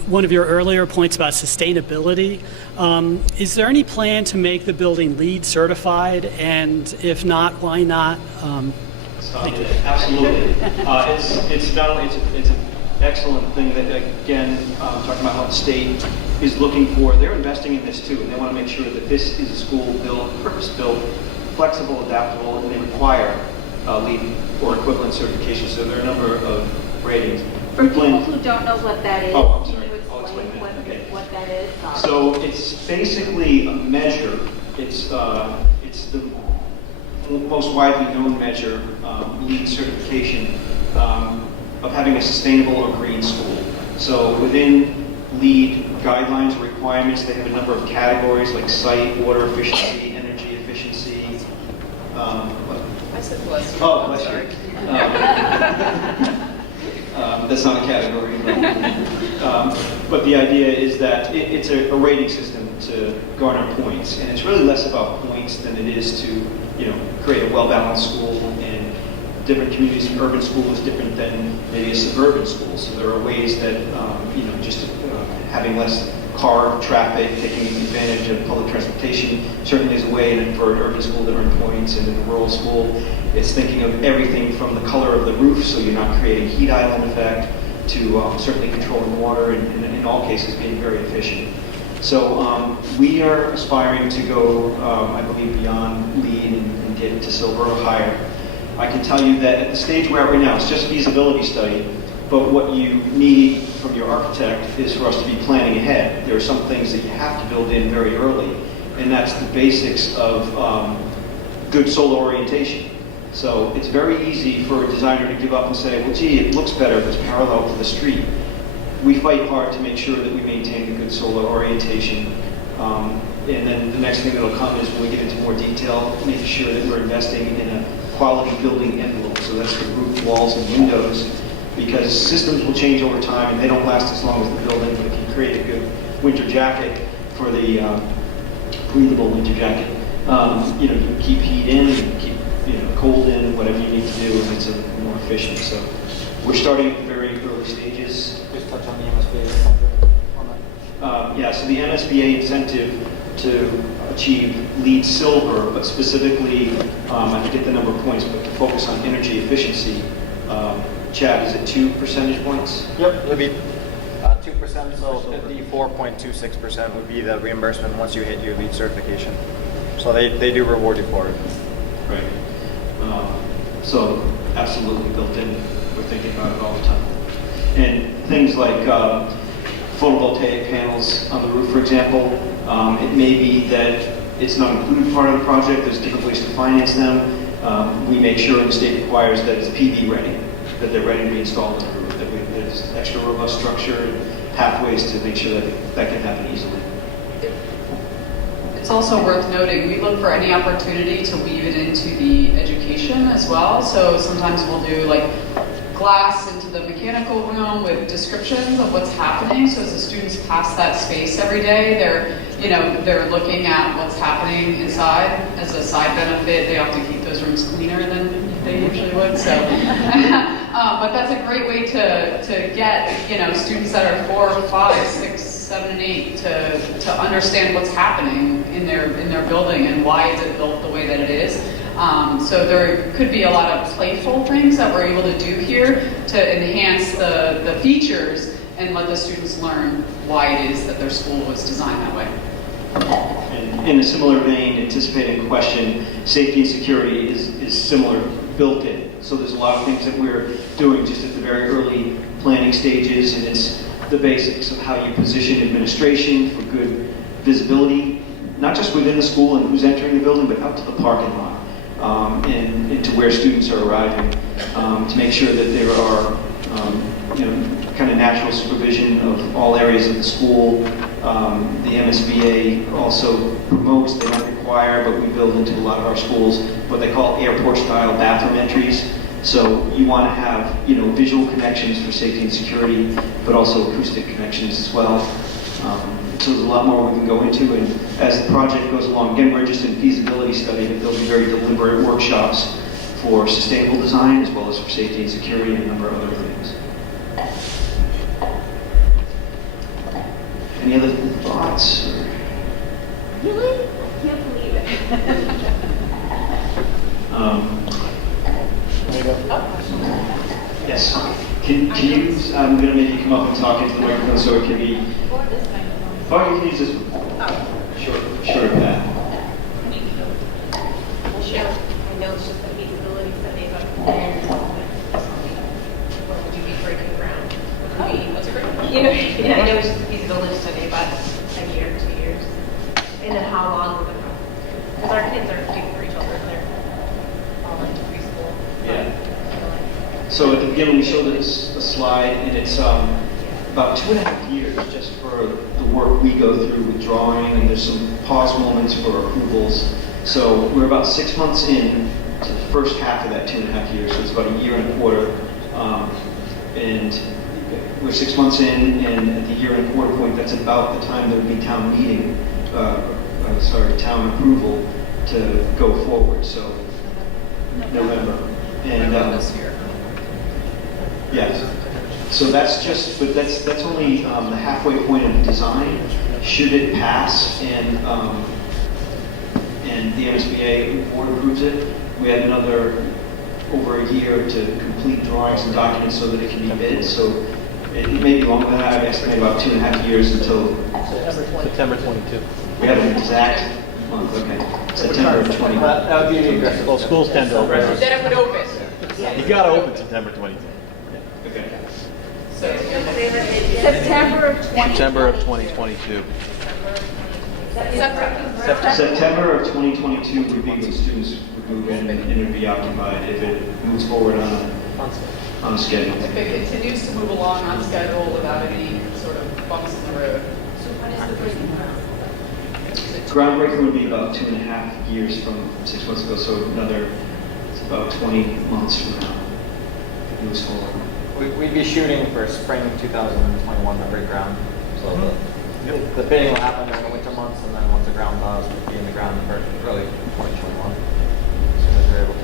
one of your earlier points about sustainability, is there any plan to make the building LEED certified? And if not, why not? Thank you. Absolutely. It's not only, it's an excellent thing that, again, talking about how the state is looking for. They're investing in this too, and they want to make sure that this is a school built, purpose-built, flexible, adaptable, and they require LEED or equivalent certification. So there are a number of ratings. For people who don't know what that is, I'm sorry. can you I'll explain that. what that is? So it's basically a measure. It's the most widely known measure, LEED certification, of having a sustainable or green school. So within LEED guidelines or requirements, they have a number of categories like site, water efficiency, energy efficiency. I said bless you. Oh, bless you. That's not a category. But the idea is that it's a rating system to garner points, and it's really less about points than it is to, create a well-balanced school. And different communities, an urban school is different than maybe a suburban school. So there are ways that just having less car traffic, taking advantage of public transportation certainly is a way for an urban school to earn points, and in a rural school, it's thinking of everything from the color of the roof, so you're not creating heat island effect, to certainly controlling water, and in all cases being very efficient. So we are aspiring to go, I believe, beyond LEED and get to silver or higher. I can tell you that at the stage we're at right now, it's just feasibility study, but what you need from your architect is for us to be planning ahead. There are some things that you have to build in very early, and that's the basics of good solar orientation. So it's very easy for a designer to give up and say, well, gee, it looks better if it's parallel to the street. We fight hard to make sure that we maintain a good solar orientation. And then the next thing that'll come is when we get into more detail, making sure that we're investing in a quality building envelope. So that's the roof, walls, and windows, because systems will change over time and they don't last as long as the building, but if you create a good winter jacket for the breathable winter jacket, you can keep heat in, you can keep cold in, whatever you need to do, and it's more efficient. So we're starting at the very early stages. Just touch on the MSBA incentive on that. Yeah, so the MSBA incentive to achieve LEED Silver, but specifically, I forget the number of points, but to focus on energy efficiency. Chad, is it 2 percentage points? Yep, it would be 2%, so 54.26% would be the reimbursement once you hit your LEED certification. So they do reward you for it. Right. So absolutely built in. We're thinking about it all the time. And things like photovoltaic panels on the roof, for example, it may be that it's not included part of the project. There's different ways to finance them. We make sure the state requires that it's PV ready, that they're ready to be installed on the roof, that there's extra robust structure and pathways to make sure that that can happen easily. It's also worth noting, we look for any opportunity to weave it into the education as well. So sometimes we'll do like glass into the mechanical room with descriptions of what's happening. So as the students pass that space every day, they're looking at what's happening inside. As a side benefit, they often keep those rooms cleaner than they usually would. So, but that's a great way to get students that are 4, 5, 6, 7, and 8 to understand what's happening in their building and why is it built the way that it is. So there could be a lot of playful things that we're able to do here to enhance the features and let the students learn why it is that their school was designed that way. And in a similar vein, anticipating the question, safety and security is similar, built in. So there's a lot of things that we're doing just at the very early planning stages, and it's the basics of how you position administration for good visibility, not just within the school and who's entering the building, but out to the parking lot. And to where students are arriving, to make sure that there are, kind of natural supervision of all areas of the school. The MSBA also promotes, they don't require, but we build into a lot of our schools, what they call airport-style bathroom entries. So you want to have, visual connections for safety and security, but also acoustic connections as well. So there's a lot more we can go into, and as the project goes along, again, we're just in feasibility study, but there'll be very deliberate workshops for sustainable design as well as for safety and security and a number of other things. Any other thoughts? Really? Can't believe it. Yes. Can you? I'm going to make you come up and talk into the microphone so it can be. Oh, you can use this one. Short of that. We'll share. I know it's just a feasibility study, but what would you be breaking ground? That's great. I know it's just a feasibility study, about a year, 2 years. And then how long will it go? Because our kids are due for each other. They're all into preschool. Yeah. So at the beginning we showed this a slide, and it's about 2.5 years just for the work we go through with drawing, and there's some pause moments for approvals. So we're about 6 months in to the first half of that 2.5 years, so it's about 1.25 years. And we're 6 months in, and at the 1.25 year point, that's about the time there would be town meeting, town approval to go forward. So November. And This year. yes. So that's just, but that's only the halfway point of the design. Should it pass and the MSBA board approves it, we have another over a year to complete drawings and documents so that it can be bid. So it may be longer than that. I estimate about 2.5 years until September 22. we have an exact month. Okay, September 20. That would be the aggressive. Well, schools tend to open. Then it would open. You got to open September 22. Okay. So September of 20. September of 2022. September of 2022 would be when students would move in and it would be occupied if it moves forward on schedule. if it continues to move along on schedule without any sort of bumps in the road. Groundbreaking would be about 2.5 years from 6 months ago, so it's about 20 months from now. It moves forward. We'd be shooting for spring 2021 to break ground. So the bidding will happen during the winter months, and then once the ground thaws, we'll be in the ground for early 2021, as soon as we're able to.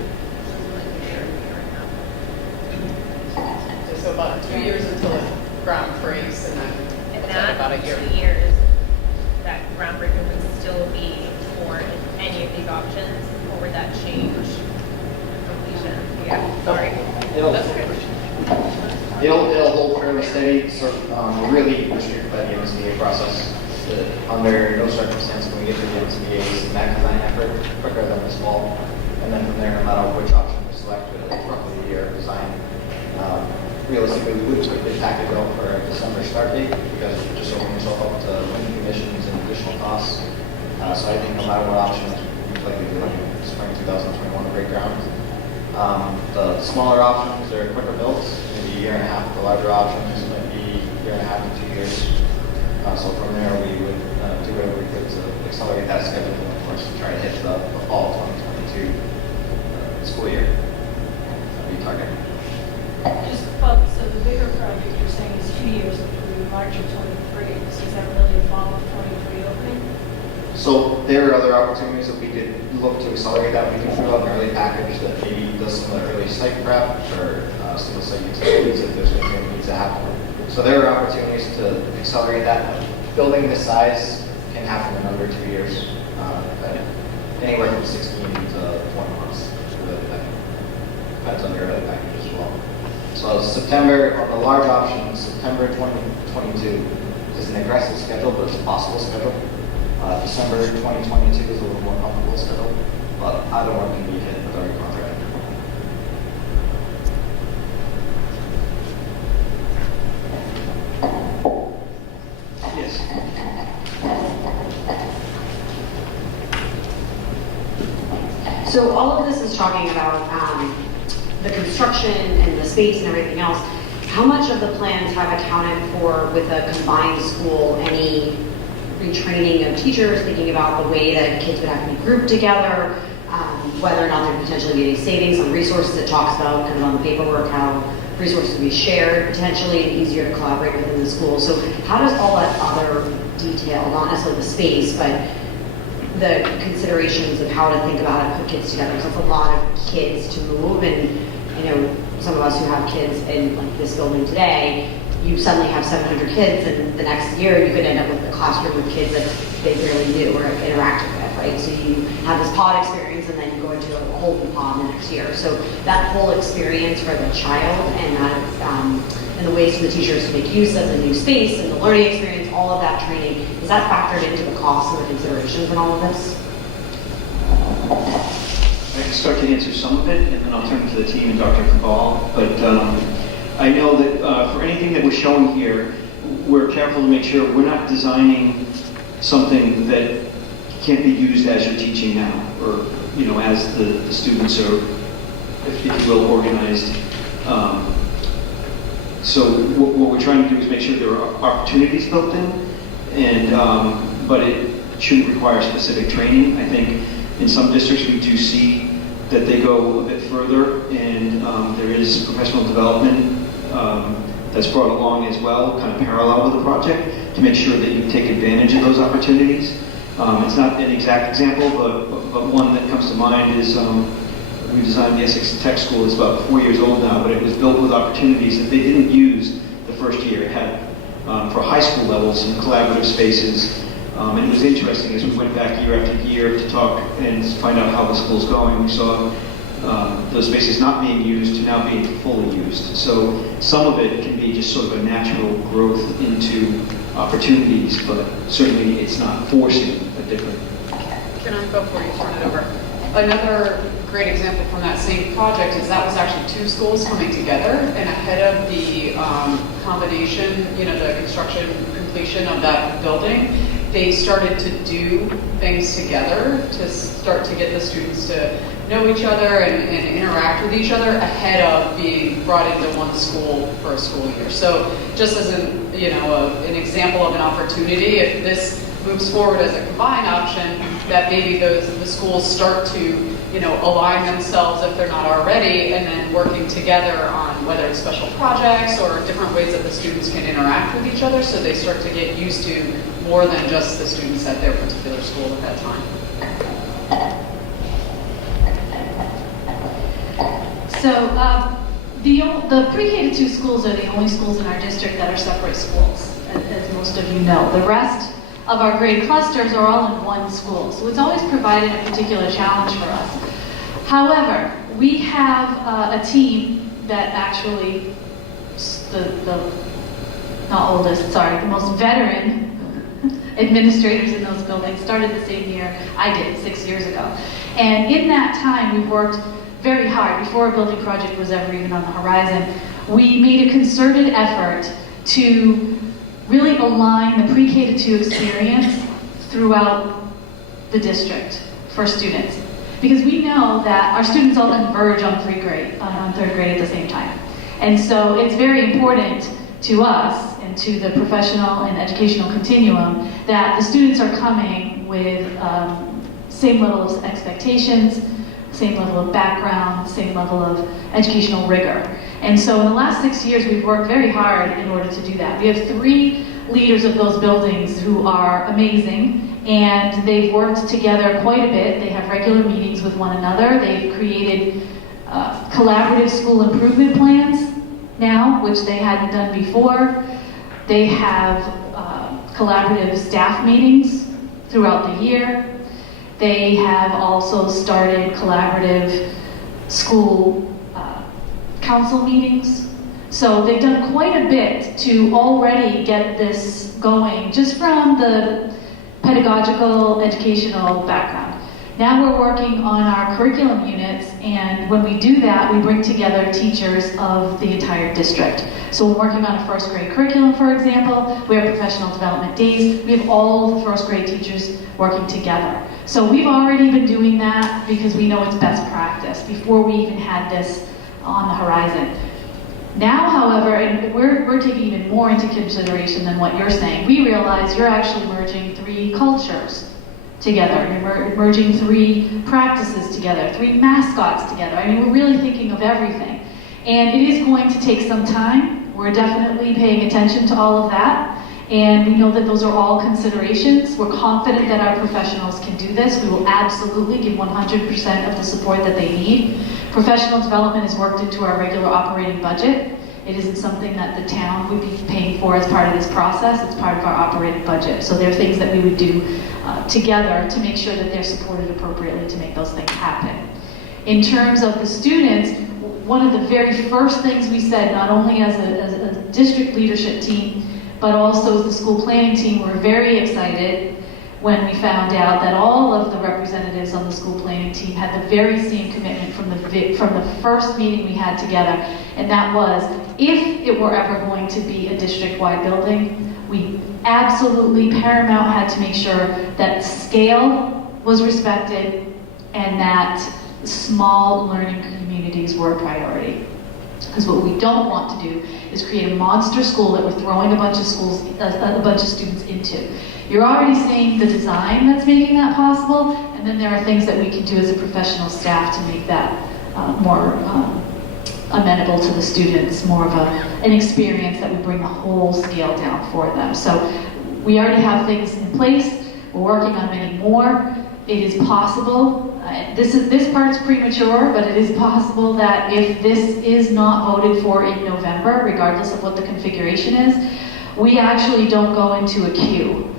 So about 2 years until the ground breaks, and then And what's that about a year. 2 years, that groundbreaker would still be for any of these options, or would that change completion? Yeah, sorry. That's okay. It'll hold fairly steady, sort of really restricted by the MSBA process. Under no circumstance can we get to the MSBA's MAC design effort quicker than this fall. And then from there, no matter which option we select, it's roughly a year of design. Realistically, we would quickly package out for a December start date because you're just opening yourself up to wind conditions and additional costs. So I think no matter what option, we'd likely be looking at spring 2021 to break ground. The smaller options are quicker builds, maybe a year and a half. The larger options might be a year and a half to 2 years. So from there, we would do whatever we could to accelerate that schedule and of course try to hit the fall 2022 school year. That'd be target. Just so the bigger project you're saying is 2 years, which would be March of 23. So is that really a fall of 23 opening? So there are other opportunities that we could look to accelerate that. We can put out an early package that maybe does some of the early site prep or some of the site utilities if there's anything that needs to happen. So there are opportunities to accelerate that. Building this size can happen in under 2 years, anywhere from 16 to 20 months. Depends on your early package as well. So September, on the large option, September 2022 is an aggressive schedule, but it's a possible schedule. December 2022 is a little more comfortable schedule, but either one can be hit with our contract. Yes. So all of this is talking about the construction and the space and everything else. How much of the plans have accounted for, with a combined school, any retraining of teachers, thinking about the way that kids would have to be grouped together, whether or not there potentially be any savings on resources? It talks about kind of on the paperwork how resources would be shared potentially and easier to collaborate within the school. So how does all that other detail, not necessarily the space, but the considerations of how to think about it, put kids together? So it's a lot of kids to move, and some of us who have kids in like this building today, you suddenly have 700 kids, and the next year you could end up with a classroom with kids that they barely knew or interacted with, right? So you have this pod experience, and then you go into a whole new pod the next year. So that whole experience for the child and and the ways for the teachers to make use of the new space and the learning experience, all of that training, is that factored into the costs and the considerations in all of this? I can start to answer some of it, and then I'll turn to the team and Dr. Cabal. But I know that for anything that we're showing here, we're careful to make sure we're not designing something that can't be used as you're teaching now, or as the students are, if you will, organized. So what we're trying to do is make sure there are opportunities built in, and but it shouldn't require specific training. I think in some districts we do see that they go a bit further, and there is professional development that's brought along as well, kind of parallel with the project, to make sure that you take advantage of those opportunities. It's not an exact example, but one that comes to mind is we designed the Essex Tech School. It's about 4 years old now, but it was built with opportunities that they didn't use the first year. It had for high school levels some collaborative spaces. And it was interesting as we went back year after year to talk and find out how the school's going. We saw those spaces not being used to now being fully used. So some of it can be just sort of a natural growth into opportunities, but certainly it's not forcing a different. Can I, before you turn it over? Another great example from that same project is that was actually 2 schools coming together, and ahead of the combination, the construction completion of that building, they started to do things together to start to get the students to know each other and interact with each other ahead of being brought into one school for a school year. So just as an example of an opportunity, if this moves forward as a combined option, that maybe the schools start to align themselves if they're not already, and then working together on whether it's special projects or different ways that the students can interact with each other, so they start to get used to more than just the students at their particular school at that time. So the pre-K to 2 schools are the only schools in our district that are separate schools, as most of you know. The rest of our grade clusters are all in one school. So it's always provided a particular challenge for us. However, we have a team that actually, the most veteran administrators in those buildings started the same year I did, 6 years ago. And in that time, we worked very hard. Before a building project was ever even on the horizon, we made a concerted effort to really align the pre-K to 2 experience throughout the district for students. Because we know that our students all converge on third grade at the same time. And so it's very important to us and to the professional and educational continuum that the students are coming with same level of expectations, same level of background, same level of educational rigor. And so in the last 6 years, we've worked very hard in order to do that. We have 3 leaders of those buildings who are amazing, and they've worked together quite a bit. They have regular meetings with one another. They've created collaborative school improvement plans now, which they hadn't done before. They have collaborative staff meetings throughout the year. They have also started collaborative school council meetings. So they've done quite a bit to already get this going, just from the pedagogical, educational background. Now we're working on our curriculum units, and when we do that, we bring together teachers of the entire district. So we're working on a first grade curriculum, for example. We have professional development days. We have all the first grade teachers working together. So we've already been doing that because we know it's best practice before we even had this on the horizon. Now, however, and we're taking even more into consideration than what you're saying, we realize you're actually merging 3 cultures together. You're merging 3 practices together, 3 mascots together. I mean, we're really thinking of everything. And it is going to take some time. We're definitely paying attention to all of that. And we know that those are all considerations. We're confident that our professionals can do this. We will absolutely give 100% of the support that they need. Professional development is worked into our regular operating budget. It isn't something that the town would be paying for as part of this process. It's part of our operating budget. So there are things that we would do together to make sure that they're supported appropriately to make those things happen. In terms of the students, one of the very first things we said, not only as a district leadership team, but also as the school planning team, we're very excited when we found out that all of the representatives on the school planning team had the very same commitment from the first meeting we had together, and that was, if it were ever going to be a district-wide building, we absolutely paramount had to make sure that scale was respected and that small learning communities were a priority. Because what we don't want to do is create a monster school that we're throwing a bunch of students into. You're already seeing the design that's making that possible, and then there are things that we can do as a professional staff to make that more amenable to the students, more of an experience that would bring the whole scale down for them. So we already have things in place. We're working on many more. It is possible. This part's premature, but it is possible that if this is not voted for in November, regardless of what the configuration is, we actually don't go into a queue.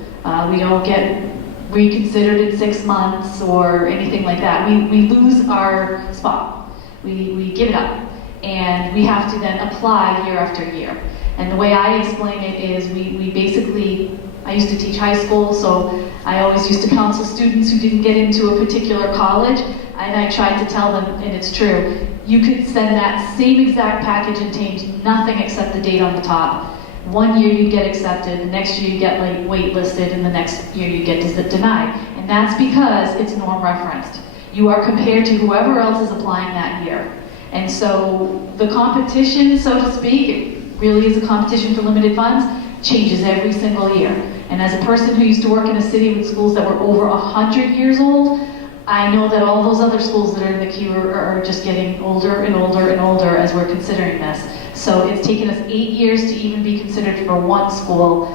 We don't get reconsidered in 6 months or anything like that. We lose our spot. We give it up. And we have to then apply year after year. And the way I explain it is we basically, I used to teach high school, so I always used to counsel students who didn't get into a particular college, and I tried to tell them, and it's true, you could send that same exact package and change nothing except the date on the top. 1 year you get accepted, the next year you get waitlisted, and the next year you get denied. And that's because it's norm referenced. You are compared to whoever else is applying that year. And so the competition, so to speak, it really is a competition for limited funds, changes every single year. And as a person who used to work in a city with schools that were over 100 years old, I know that all those other schools that are in the queue are just getting older and older and older as we're considering this. So it's taken us 8 years to even be considered for one school.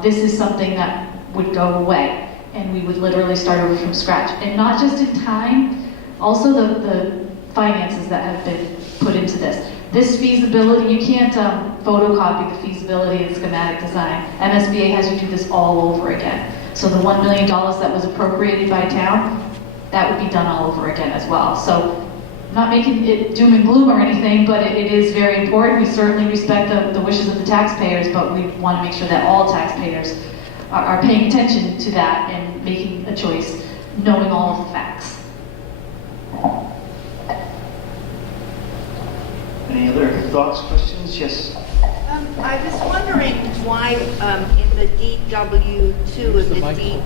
This is something that would go away, and we would literally start over from scratch. And not just in time, also the finances that have been put into this. This feasibility, you can't photocopy the feasibility and schematic design. MSBA has you do this all over again. So the $1 million that was appropriated by town, that would be done all over again as well. So I'm not making it doom and gloom or anything, but it is very important. We certainly respect the wishes of the taxpayers, but we want to make sure that all taxpayers are paying attention to that and making a choice, knowing all of the facts. Any other thoughts, questions? Yes. I was wondering why in the DW2 and the D...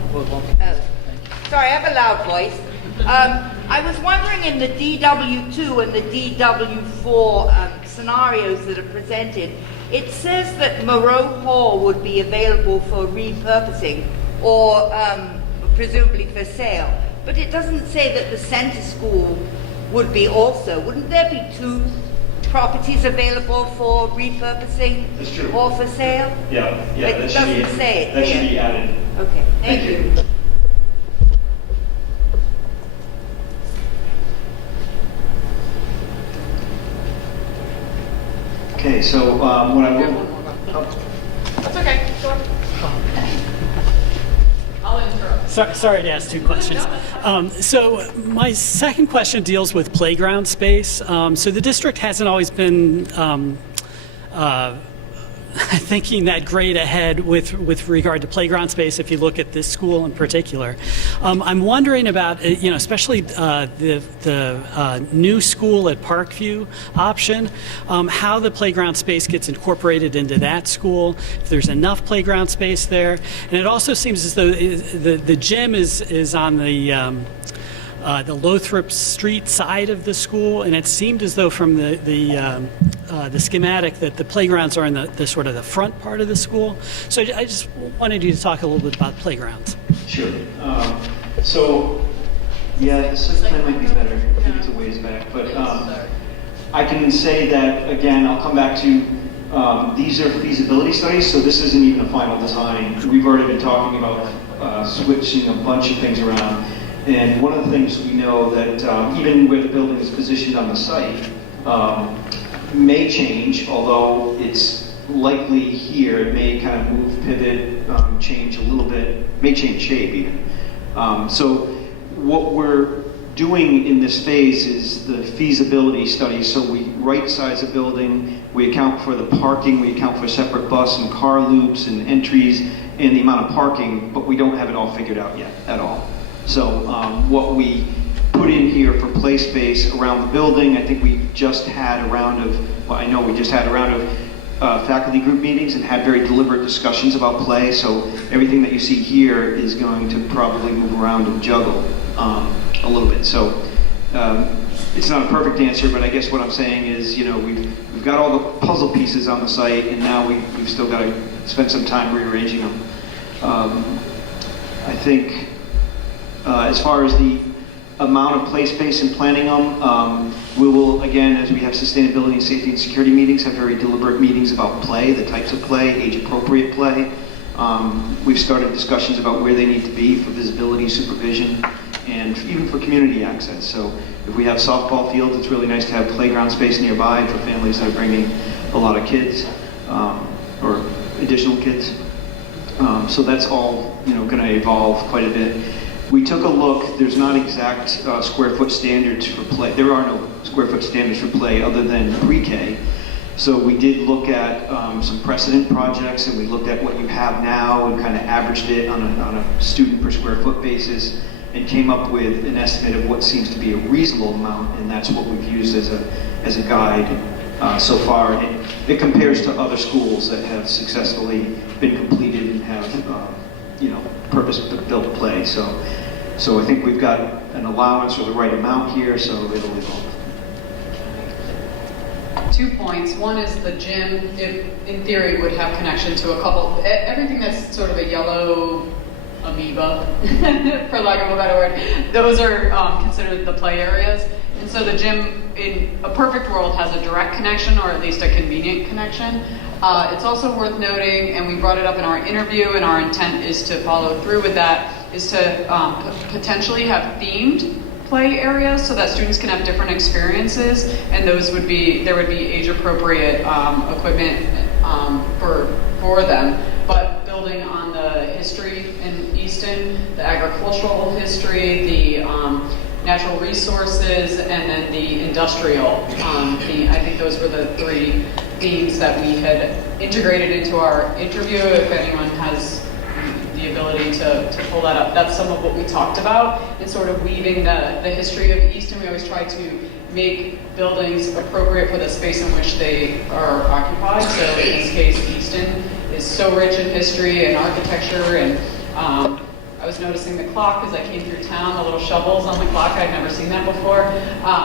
sorry, I have a loud voice. I was wondering in the DW2 and the DW4 scenarios that are presented, it says that Moreau Hall would be available for repurposing or presumably for sale, but it doesn't say that the center school would be also. Wouldn't there be two properties available for repurposing That's true. or for sale? Yeah, It that doesn't say it That there. should be added. Okay, thank you. Okay, so what I will... That's okay. Go on. I'll interrupt. Sorry to ask two questions. So my second question deals with playground space. So the district hasn't always been thinking that great ahead with regard to playground space. If you look at this school in particular, I'm wondering about especially the new school at Parkview option, how the playground space gets incorporated into that school. If there's enough playground space there, and it also seems as though the gym is on the Lothrop Street side of the school, and it seemed as though from the schematic that the playgrounds are in the sort of the front part of the school. So I just wanted you to talk a little bit about playgrounds. Sure. So, yeah, the site plan might be better. I think it's a ways back. But I can say that, again, I'll come back to these are feasibility studies, so this isn't even a final design. We've already been talking about switching a bunch of things around. And one of the things we know that even where the building is positioned on the site may change, although it's likely here, it may kind of move, pivot, change a little bit, may change shape even. So what we're doing in this phase is the feasibility study. So we right size a building, we account for the parking, we account for separate bus and car loops and entries and the amount of parking, but we don't have it all figured out yet at all. So what we put in here for play space around the building, I think we just had a round of, well, I know we just had a round of faculty group meetings and had very deliberate discussions about play. So everything that you see here is going to probably move around and juggle a little bit. So it's not a perfect answer, but I guess what I'm saying is, we've got all the puzzle pieces on the site, and now we've still got to spend some time rearranging them. I think as far as the amount of play space and planning them, we will, again, as we have sustainability and safety and security meetings, have very deliberate meetings about play, the types of play, age-appropriate play. We've started discussions about where they need to be for visibility, supervision, and even for community access. So if we have softball fields, it's really nice to have playground space nearby for families that are bringing a lot of kids or additional kids. So that's all going to evolve quite a bit. We took a look. There's not exact square foot standards for play. There are no square foot standards for play other than pre-K. So we did look at some precedent projects, and we looked at what you have now and kind of averaged it on a student per square foot basis, and came up with an estimate of what seems to be a reasonable amount, and that's what we've used as a guide so far. And it compares to other schools that have successfully been completed and have purpose-built play. So I think we've got an allowance or the right amount here, so it'll evolve. 2 points. One is the gym, in theory, would have connection to a couple, everything that's sort of a yellow amoeba, for lack of a better word, those are considered the play areas. And so the gym, in a perfect world, has a direct connection, or at least a convenient connection. It's also worth noting, and we brought it up in our interview, and our intent is to follow through with that, is to potentially have themed play areas so that students can have different experiences, and there would be age-appropriate equipment for them. But building on the history in Easton agricultural history, the natural resources, and then the industrial theme. I think those were the three themes that we had integrated into our interview. If anyone has the ability to pull that up, that's some of what we talked about, and sort of weaving the history of Easton. We always try to make buildings appropriate for the space in which they are occupied. So in this case, Easton is so rich in history and architecture, and I was noticing the clock as I came through town, the little shovels on the clock. I'd never seen that before.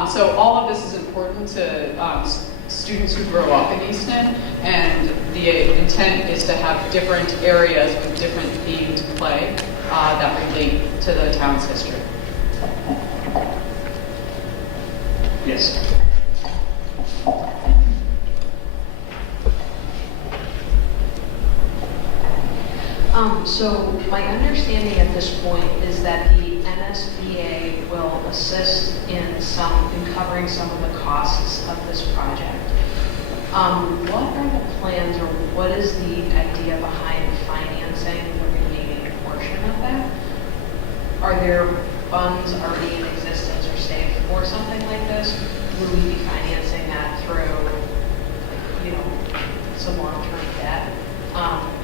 So all of this is important to students who grow up in Easton, and the intent is to have different areas with different themed play that relate to the town's history. Yes. So my understanding at this point is that the NSBA will assist in covering some of the costs of this project. What are the plans, or what is the idea behind financing the remaining portion of that? Are there funds already in existence or saved for something like this? Will we be financing that through, some long-term debt?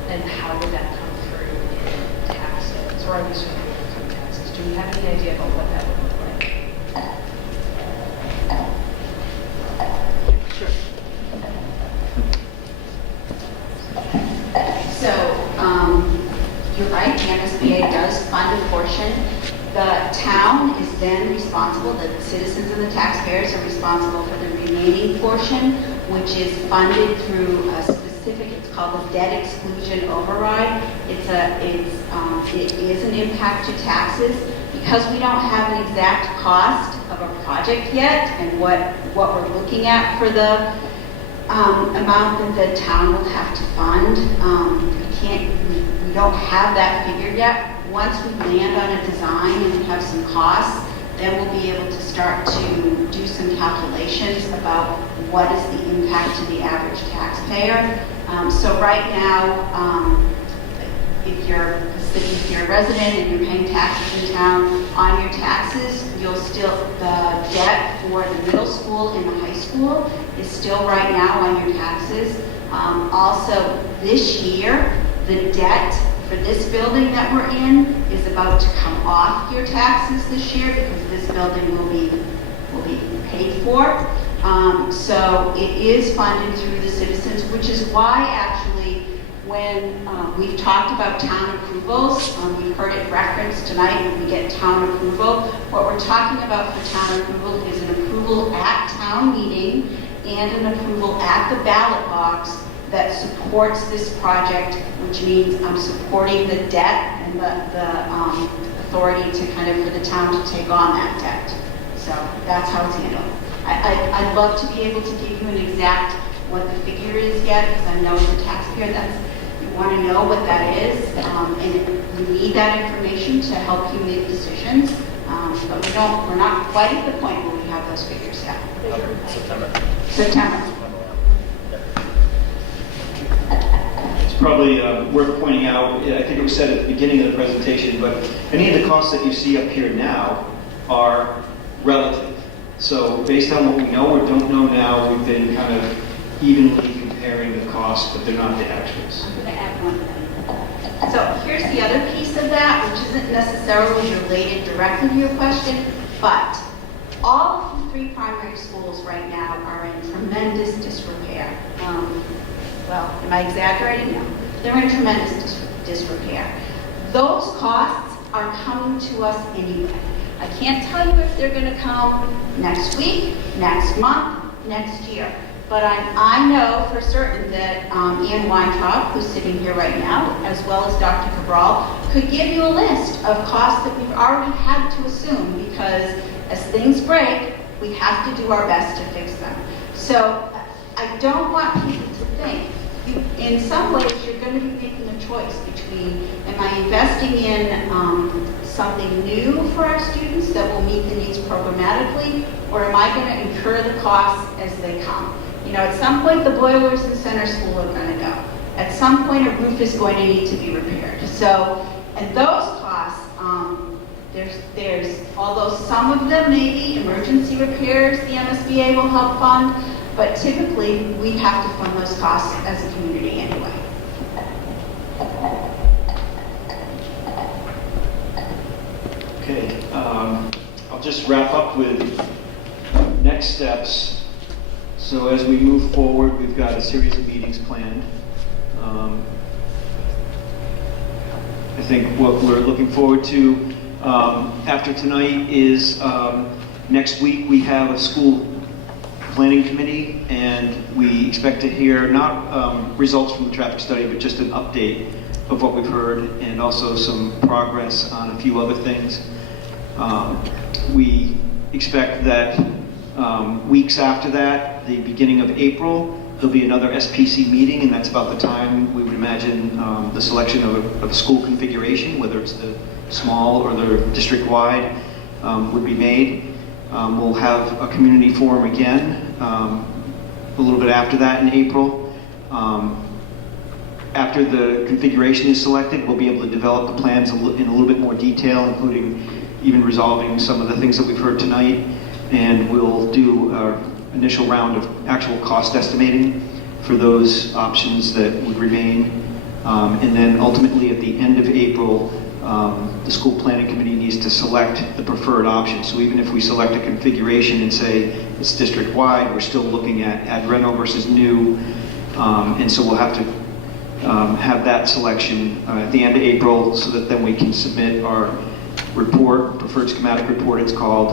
And how would that come through in taxes? Or are we assuming it will come taxes? Do we have any idea about what that would look like? Sure. So, you're right, the MSBA does fund a portion. The town is then responsible, the citizens and the taxpayers are responsible for the remaining portion, which is funded through a specific, it's called the debt exclusion override. It is an impact to taxes. Because we don't have an exact cost of a project yet and what we're looking at for the amount that the town will have to fund, we don't have that figured yet. Once we land on a design and we have some costs, then we'll be able to start to do some calculations about what is the impact to the average taxpayer. So right now, if you're a resident and you're paying taxes in town, on your taxes, the debt for the middle school and the high school is still right now on your taxes. Also, this year, the debt for this building that we're in is about to come off your taxes this year because this building will be paid for. So it is funded through the citizens, which is why actually when we've talked about town approvals, we've heard it referenced tonight when we get town approval. What we're talking about for town approval is an approval at town meeting and an approval at the ballot box that supports this project, which means I'm supporting the debt and the authority to for the town to take on that debt. So that's how it's handled. I'd love to be able to give you an exact what the figure is yet, because I know as a taxpayer you want to know what that is, and you need that information to help you make decisions. But we're not quite at the point where we have those figures yet. September. It's probably worth pointing out, I think it was said at the beginning of the presentation, but any of the costs that you see up here now are relative. So based on what we know or don't know now, we've been kind of evenly comparing the costs, but they're not the actuals. I'm going to add one thing. So here's the other piece of that, which isn't necessarily related directly to your question, but all of the 3 primary schools right now are in tremendous disrepair. Well, am I exaggerating? No. They're in tremendous disrepair. Those costs are coming to us anyway. I can't tell you if they're going to come next week, next month, next year. But I know for certain that Ian Weintraub, who's sitting here right now, as well as Dr. Cabral, could give you a list of costs that we've already had to assume, because as things break, we have to do our best to fix them. So I don't want people to think, in some ways you're going to be making a choice between, am I investing in something new for our students that will meet the needs programmatically, or am I going to incur the costs as they come? At some point the boilers in center school are going to go. At some point a roof is going to need to be repaired. So, and those costs, Although some of them may be emergency repairs the MSBA will help fund, but typically we have to fund those costs as a community anyway. Okay, I'll just wrap up with next steps. So as we move forward, we've got a series of meetings planned. I think what we're looking forward to after tonight is next week we have a school planning committee, and we expect to hear not results from the traffic study, but just an update of what we've heard, and also some progress on a few other things. We expect that weeks after that, the beginning of April, there'll be another SPC meeting, and that's about the time we would imagine the selection of a school configuration, whether it's the small or the district-wide, would be made. We'll have a community forum again a little bit after that in April. After the configuration is selected, we'll be able to develop the plans in a little bit more detail, including even resolving some of the things that we've heard tonight. And we'll do our initial round of actual cost estimating for those options that would remain. And then ultimately at the end of April, the school planning committee needs to select the preferred option. So even if we select a configuration and say it's district-wide, we're still looking at reno versus new. And so we'll have to have that selection at the end of April, so that then we can submit our report, preferred schematic report it's called,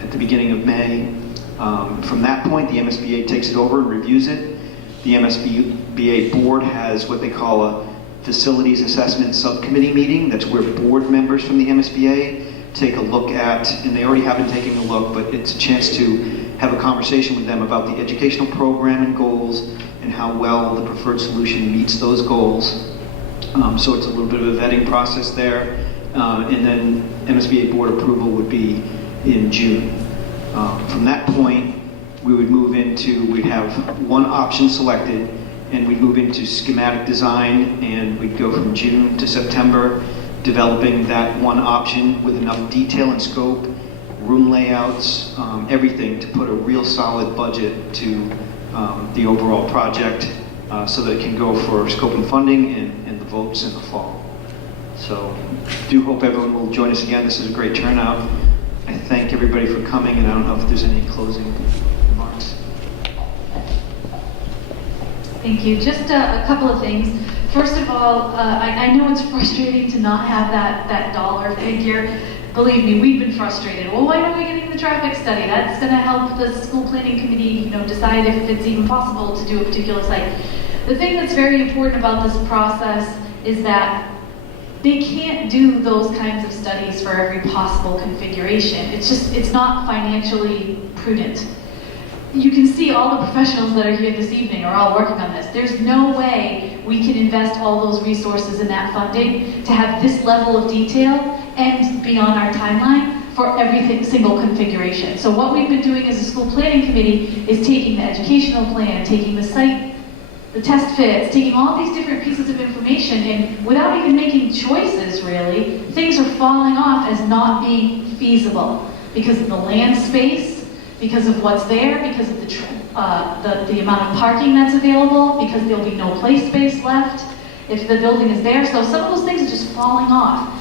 at the beginning of May. From that point, the MSBA takes it over and reviews it. The MSBA board has what they call a Facilities Assessment Subcommittee meeting. That's where board members from the MSBA take a look at, and they already have been taking a look, but it's a chance to have a conversation with them about the educational program and goals and how well the preferred solution meets those goals. So it's a little bit of a vetting process there. And then MSBA board approval would be in June. From that point, we would move into, we'd have one option selected, and we'd move into schematic design, and we'd go from June to September, developing that one option with enough detail and scope, room layouts, everything to put a real solid budget to the overall project, so that it can go for scope and funding and the votes in the fall. So do hope everyone will join us again. This is a great turnout. I thank everybody for coming, and I don't know if there's any closing remarks. Thank you. Just a couple of things. First of all, I know it's frustrating to not have that dollar figure. Believe me, we've been frustrated. Well, why aren't we getting the traffic study? That's going to help the school planning committee, decide if it's even possible to do a particular site. The thing that's very important about this process is that they can't do those kinds of studies for every possible configuration. It's not financially prudent. You can see all the professionals that are here this evening are all working on this. There's no way we can invest all those resources in that funding to have this level of detail and be on our timeline for every single configuration. So what we've been doing as a school planning committee is taking the educational plan, taking the site, the test fits, taking all these different pieces of information, and without even making choices really, things are falling off as not being feasible because of the land space, because of what's there, because of the amount of parking that's available, because there'll be no play space left if the building is there. So some of those things are just falling off.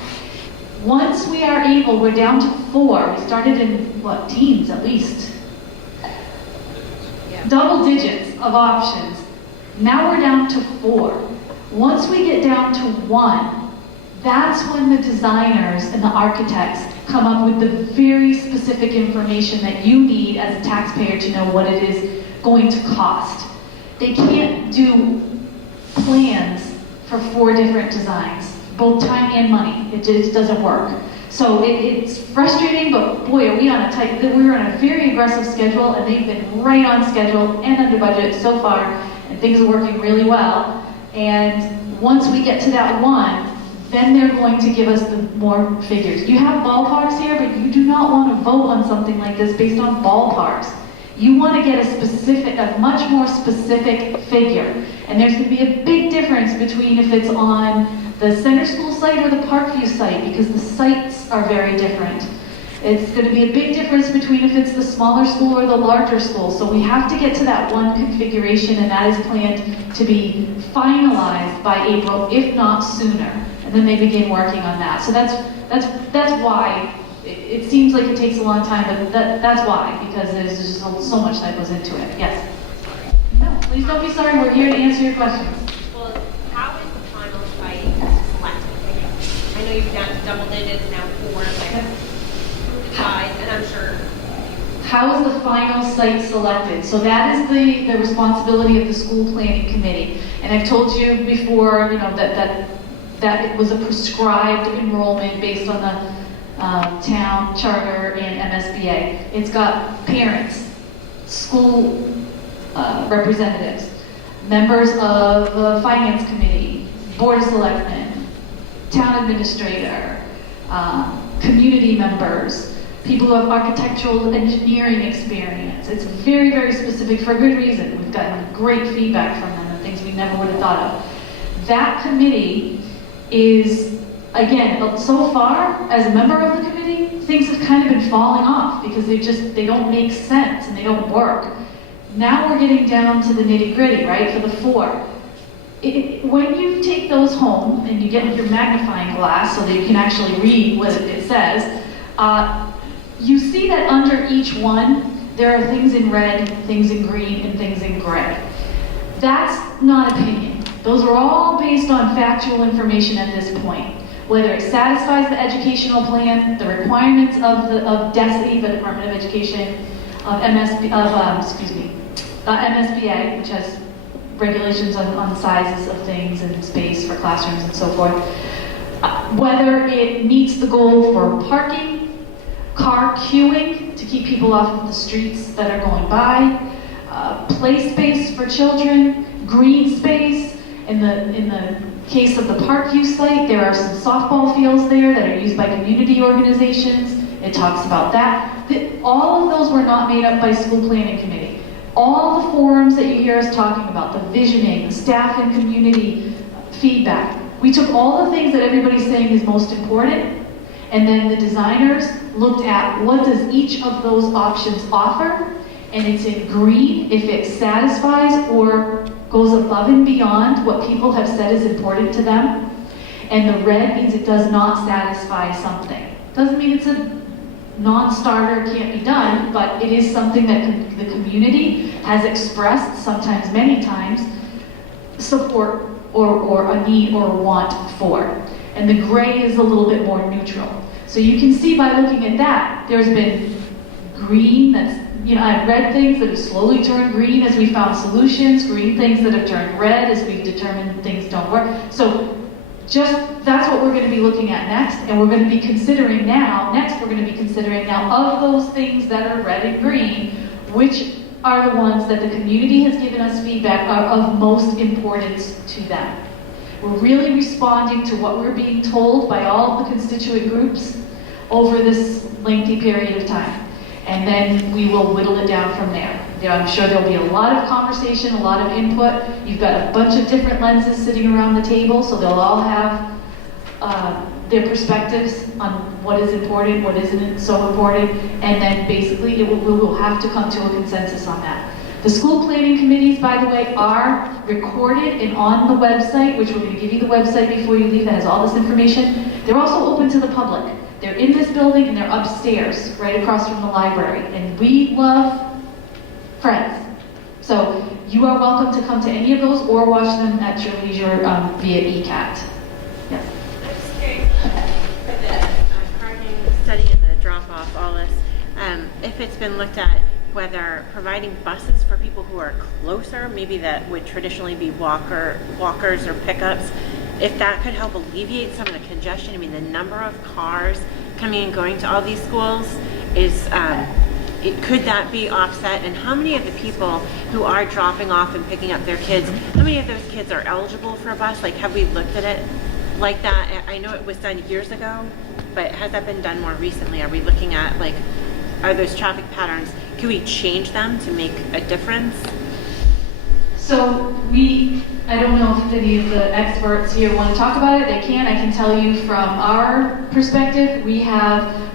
Once we are able, we're down to 4. We started in, teens at least. Yeah. Double digits of options. Now we're down to 4. Once we get down to 1, that's when the designers and the architects come up with the very specific information that you need as a taxpayer to know what it is going to cost. They can't do plans for 4 different designs, both time and money. It just doesn't work. So it's frustrating, but boy, we were on a very aggressive schedule, and they've been right on schedule and under budget so far, and things are working really well. And once we get to that 1, then they're going to give us the more figures. You have ballparks here, but you do not want to vote on something like this based on ballparks. You want to get a much more specific figure. And there's going to be a big difference between if it's on the center school site or the Parkview site, because the sites are very different. It's going to be a big difference between if it's the smaller school or the larger school. So we have to get to that one configuration, and that is planned to be finalized by April, if not sooner. And then they begin working on that. So that's why it seems like it takes a long time, but that's why, because there's just so much that goes into it. Yes? No, please don't be sorry. We're here to answer your questions. Well, how is the final site selected? I know you've done double digits, now 4, and I'm sure. How is the final site selected? So that is the responsibility of the school planning committee. And I've told you before, that it was a prescribed enrollment based on the town charter and MSBA. It's got parents, school representatives, members of the finance committee, board of selectmen, town administrator, community members, people who have architectural engineering experience. It's very, very specific for a good reason. We've gotten great feedback from them and things we never would have thought of. That committee is, again, so far, as a member of the committee, things have kind of been falling off because they don't make sense and they don't work. Now we're getting down to the nitty-gritty, right, for the 4. When you take those home and you get your magnifying glass so that you can actually read what it says, you see that under each one, there are things in red, things in green, and things in gray. That's not opinion. Those are all based on factual information at this point. Whether it satisfies the educational plan, the requirements of DESE, the Department of Education, of MSBA, which has regulations on sizes of things and space for classrooms and so forth. Whether it meets the goal for parking, car queuing to keep people off of the streets that are going by, play space for children, green space. In the case of the Parkview site, there are some softball fields there that are used by community organizations. It talks about that. All of those were not made up by school planning committee. All the forums that you hear us talking about, the visioning, the staff and community feedback, we took all the things that everybody's saying is most important, and then the designers looked at what does each of those options offer, and it's in green if it satisfies or goes above and beyond what people have said is important to them, and the red means it does not satisfy something. Doesn't mean it's a non-starter, can't be done, but it is something that the community has expressed, sometimes many times, support or a need or a want for. And the gray is a little bit more neutral. So you can see by looking at that, there's been green that's, I've read things that have slowly turned green as we found solutions, green things that have turned red as we've determined things don't work. So that's what we're going to be looking at next, and we're going to be considering now, of those things that are red and green, which are the ones that the community has given us feedback are of most importance to them. We're really responding to what we're being told by all of the constituent groups over this lengthy period of time. And then we will whittle it down from there. I'm sure there'll be a lot of conversation, a lot of input. You've got a bunch of different lenses sitting around the table, so they'll all have their perspectives on what is important, what isn't so important, and then basically we will have to come to a consensus on that. The school planning committees, by the way, are recorded and on the website, which we're going to give you the website before you leave that has all this information. They're also open to the public. They're in this building and they're upstairs, right across from the library. And we love friends. So you are welcome to come to any of those or watch them at your leisure via ECAT. Yes. I'm just curious for the parking study and the drop-off, all this, if it's been looked at whether providing buses for people who are closer, maybe that would traditionally be walkers or pickups, if that could help alleviate some of the congestion. I mean, the number of cars coming and going to all these schools is, could that be offset? And how many of the people who are dropping off and picking up their kids, how many of those kids are eligible for a bus? Like, have we looked at it like that? I know it was done years ago, but has that been done more recently? Are we looking at, like, are those traffic patterns, can we change them to make a difference? So I don't know if any of the experts here want to talk about it, they can. I can tell you from our perspective, we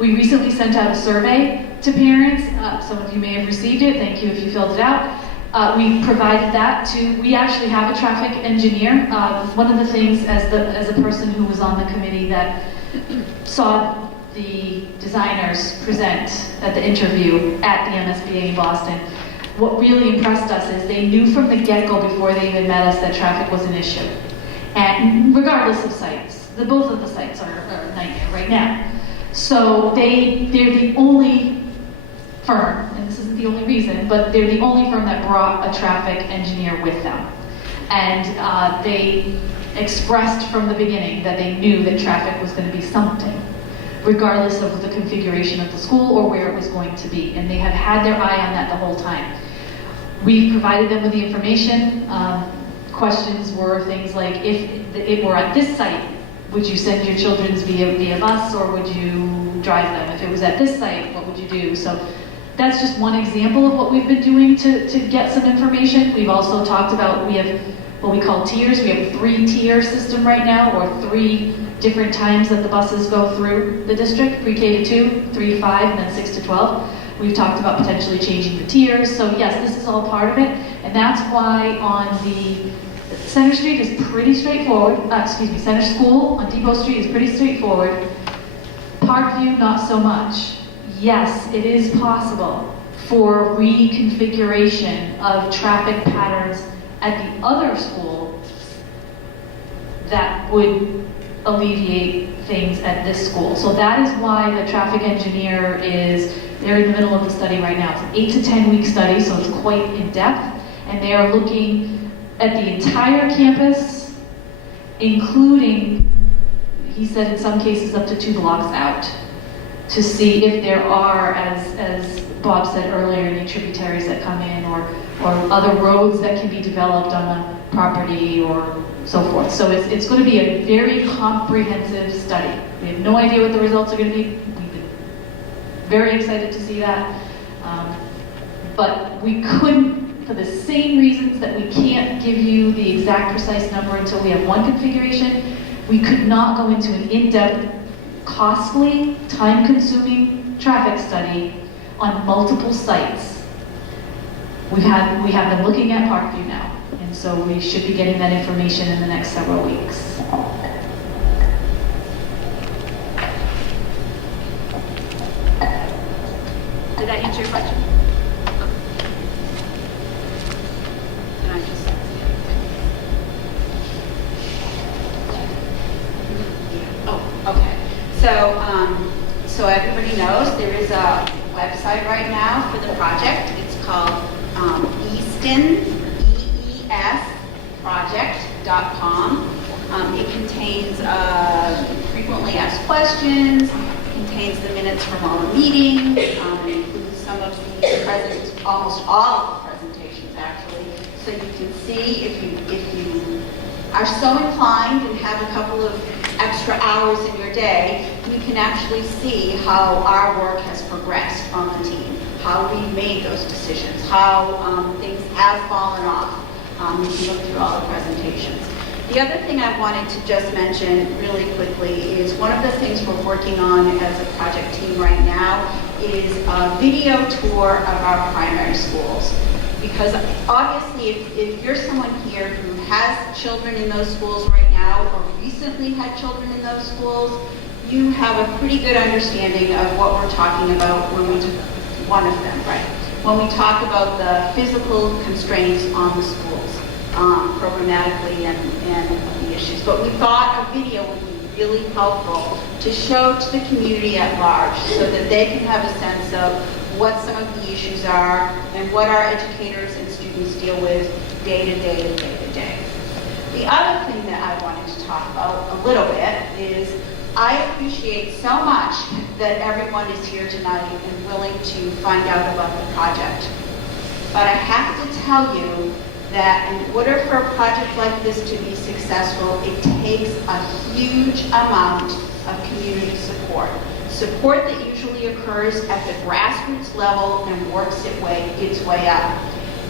recently sent out a survey to parents. Some of you may have received it. Thank you if you filled it out. We provided that we actually have a traffic engineer. One of the things as a person who was on the committee that saw the designers present at the interview at the MSBA in Boston, what really impressed us is they knew from the get-go before they even met us that traffic was an issue. And regardless of sites, both of the sites are a nightmare right now. So they're the only firm, and this isn't the only reason, but they're the only firm that brought a traffic engineer with them. And they expressed from the beginning that they knew that traffic was going to be something, regardless of the configuration of the school or where it was going to be. And they have had their eye on that the whole time. We provided them with the information. Questions were things like, if it were at this site, would you send your children via bus or would you drive them? If it was at this site, what would you do? So that's just one example of what we've been doing to get some information. We've also talked about, we have what we call tiers. We have a 3-tier system right now, or 3 different times that the buses go through the district, pre-K to 2, 3 to 5, and then 6 to 12. We've talked about potentially changing the tiers. So yes, this is all part of it. And that's why on the Center Street is pretty straightforward. Center School on Depot Street is pretty straightforward. Parkview, not so much. Yes, it is possible for reconfiguration of traffic patterns at the other school that would alleviate things at this school. So that is why the traffic engineer they're in the middle of the study right now. It's an 8 to 10 week study, so it's quite in depth. And they are looking at the entire campus, including, he said in some cases up to 2 blocks out, to see if there are, as Bob said earlier, any tributaries that come in or other roads that can be developed on the property or so forth. So it's going to be a very comprehensive study. We have no idea what the results are going to be. We've been very excited to see that. But we couldn't, for the same reasons that we can't give you the exact precise number until we have one configuration, we could not go into an in-depth, costly, time-consuming traffic study on multiple sites. We have been looking at Parkview now, and so we should be getting that information in the next several weeks. Did that answer your question? Can I just... Oh, okay. So everybody knows there is a website right now for the project. It's called Easton, EESproject.com. It contains frequently asked questions, it contains the minutes from all the meetings, it includes some of the almost all of the presentations actually. So you can see if you are so inclined and have a couple of extra hours in your day, you can actually see how our work has progressed on the team, how we've made those decisions, how things have fallen off. You can look through all the presentations. The other thing I wanted to just mention really quickly is one of the things we're working on as a project team right now is a video tour of our primary schools. Because obviously if you're someone here who has children in those schools right now or recently had children in those schools, you have a pretty good understanding of what we're talking about when we one of them, right? When we talk about the physical constraints on the schools, programmatically and the issues. But we thought a video would be really helpful to show to the community at large so that they can have a sense of what some of the issues are and what our educators and students deal with day to day to day to day. The other thing that I wanted to talk about a little bit is I appreciate so much that everyone is here tonight and willing to find out about the project. But I have to tell you that in order for a project like this to be successful, it takes a huge amount of community support. Support that usually occurs at the grassroots level and works its way up.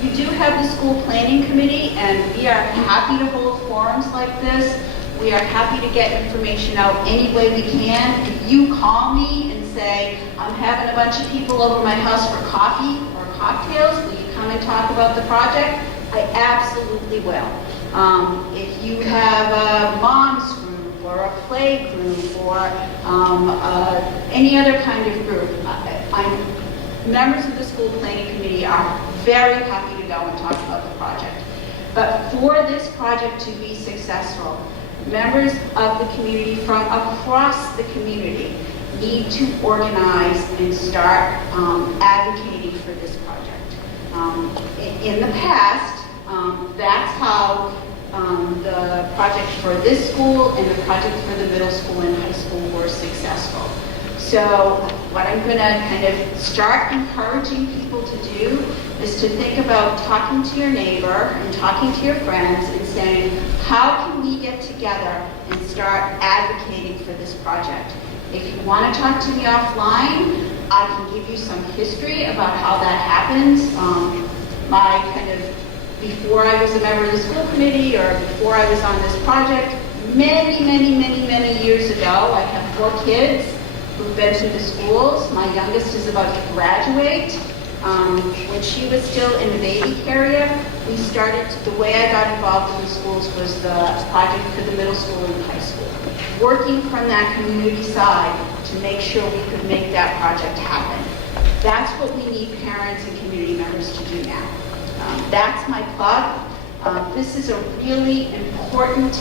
You do have the school planning committee, and we are happy to hold forums like this. We are happy to get information out any way we can. If you call me and say, I'm having a bunch of people over my house for coffee or cocktails, will you come and talk about the project? I absolutely will. If you have a mom's group or a play group or any other kind of group, members of the school planning committee are very happy to go and talk about the project. But for this project to be successful, members of the community from across the community need to organize and start advocating for this project. In the past, that's how the project for this school and the project for the middle school and high school were successful. So what I'm going to kind of start encouraging people to do is to think about talking to your neighbor and talking to your friends and saying, how can we get together and start advocating for this project? If you want to talk to me offline, I can give you some history about how that happens. Before I was a member of the school committee or before I was on this project, many years ago, I have 4 kids who've been to the schools. My youngest is about to graduate. When she was still in the baby carrier, we started, the way I got involved in the schools was the project for the middle school and high school. Working from that community side to make sure we could make that project happen. That's what we need parents and community members to do now. That's my plug. This is a really important,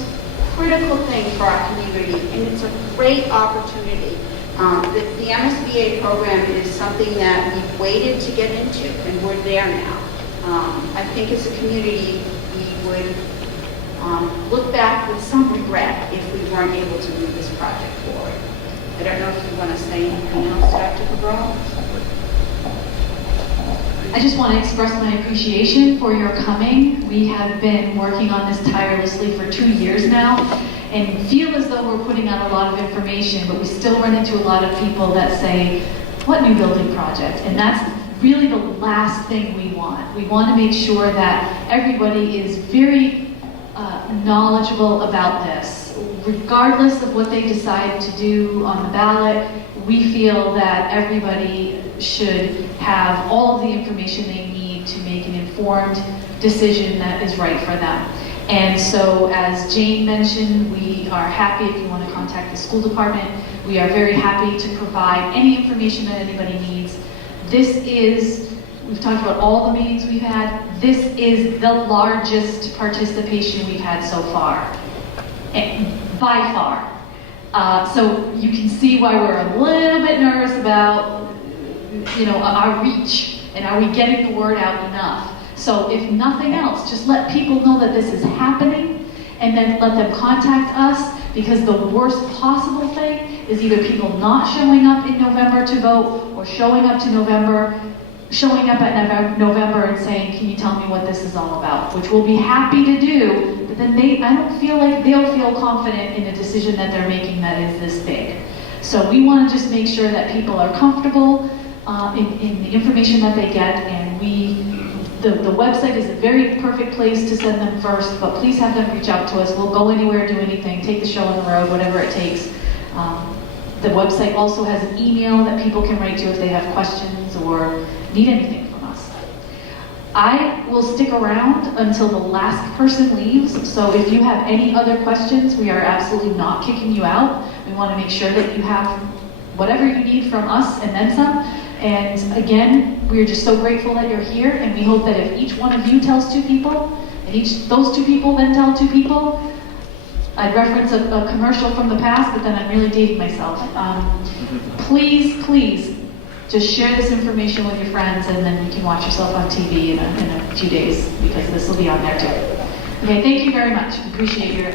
critical thing for our community, and it's a great opportunity. The MSBA program is something that we've waited to get into, and we're there now. I think as a community, we would look back with some regret if we weren't able to move this project forward. I don't know if you want to say anything else, Dr. Cabral? I just want to express my appreciation for your coming. We have been working on this tirelessly for 2 years now and feel as though we're putting out a lot of information, but we still run into a lot of people that say, what new building project? And that's really the last thing we want. We want to make sure that everybody is very knowledgeable about this. Regardless of what they decide to do on the ballot, we feel that everybody should have all of the information they need to make an informed decision that is right for them. And so, as Jane mentioned, we are happy if you want to contact the school department. We are very happy to provide any information that anybody needs. This is, we've talked about all the meetings we've had, this is the largest participation we've had so far, by far. So you can see why we're a little bit nervous about our reach, and are we getting the word out enough? So if nothing else, just let people know that this is happening, and then let them contact us, because the worst possible thing is either people not showing up in November to vote, or showing up at November and saying, can you tell me what this is all about? Which we'll be happy to do, but then I don't feel like they'll feel confident in a decision that they're making that is this big. So we want to just make sure that people are comfortable in the information that they get, and the website is a very perfect place to send them first, but please have them reach out to us. We'll go anywhere, do anything, take the show on the road, whatever it takes. The website also has an email that people can write to if they have questions or need anything from us. I will stick around until the last person leaves, so if you have any other questions, we are absolutely not kicking you out. We want to make sure that you have whatever you need from us and then some. And again, we are just so grateful that you're here, and we hope that if each one of you tells 2 people, and those 2 people then tell 2 people, I'd reference a commercial from the past, but then I'm really dating myself. Please, just share this information with your friends, and then you can watch yourself on TV in a few days, because this will be on there too. Okay, thank you very much. Appreciate your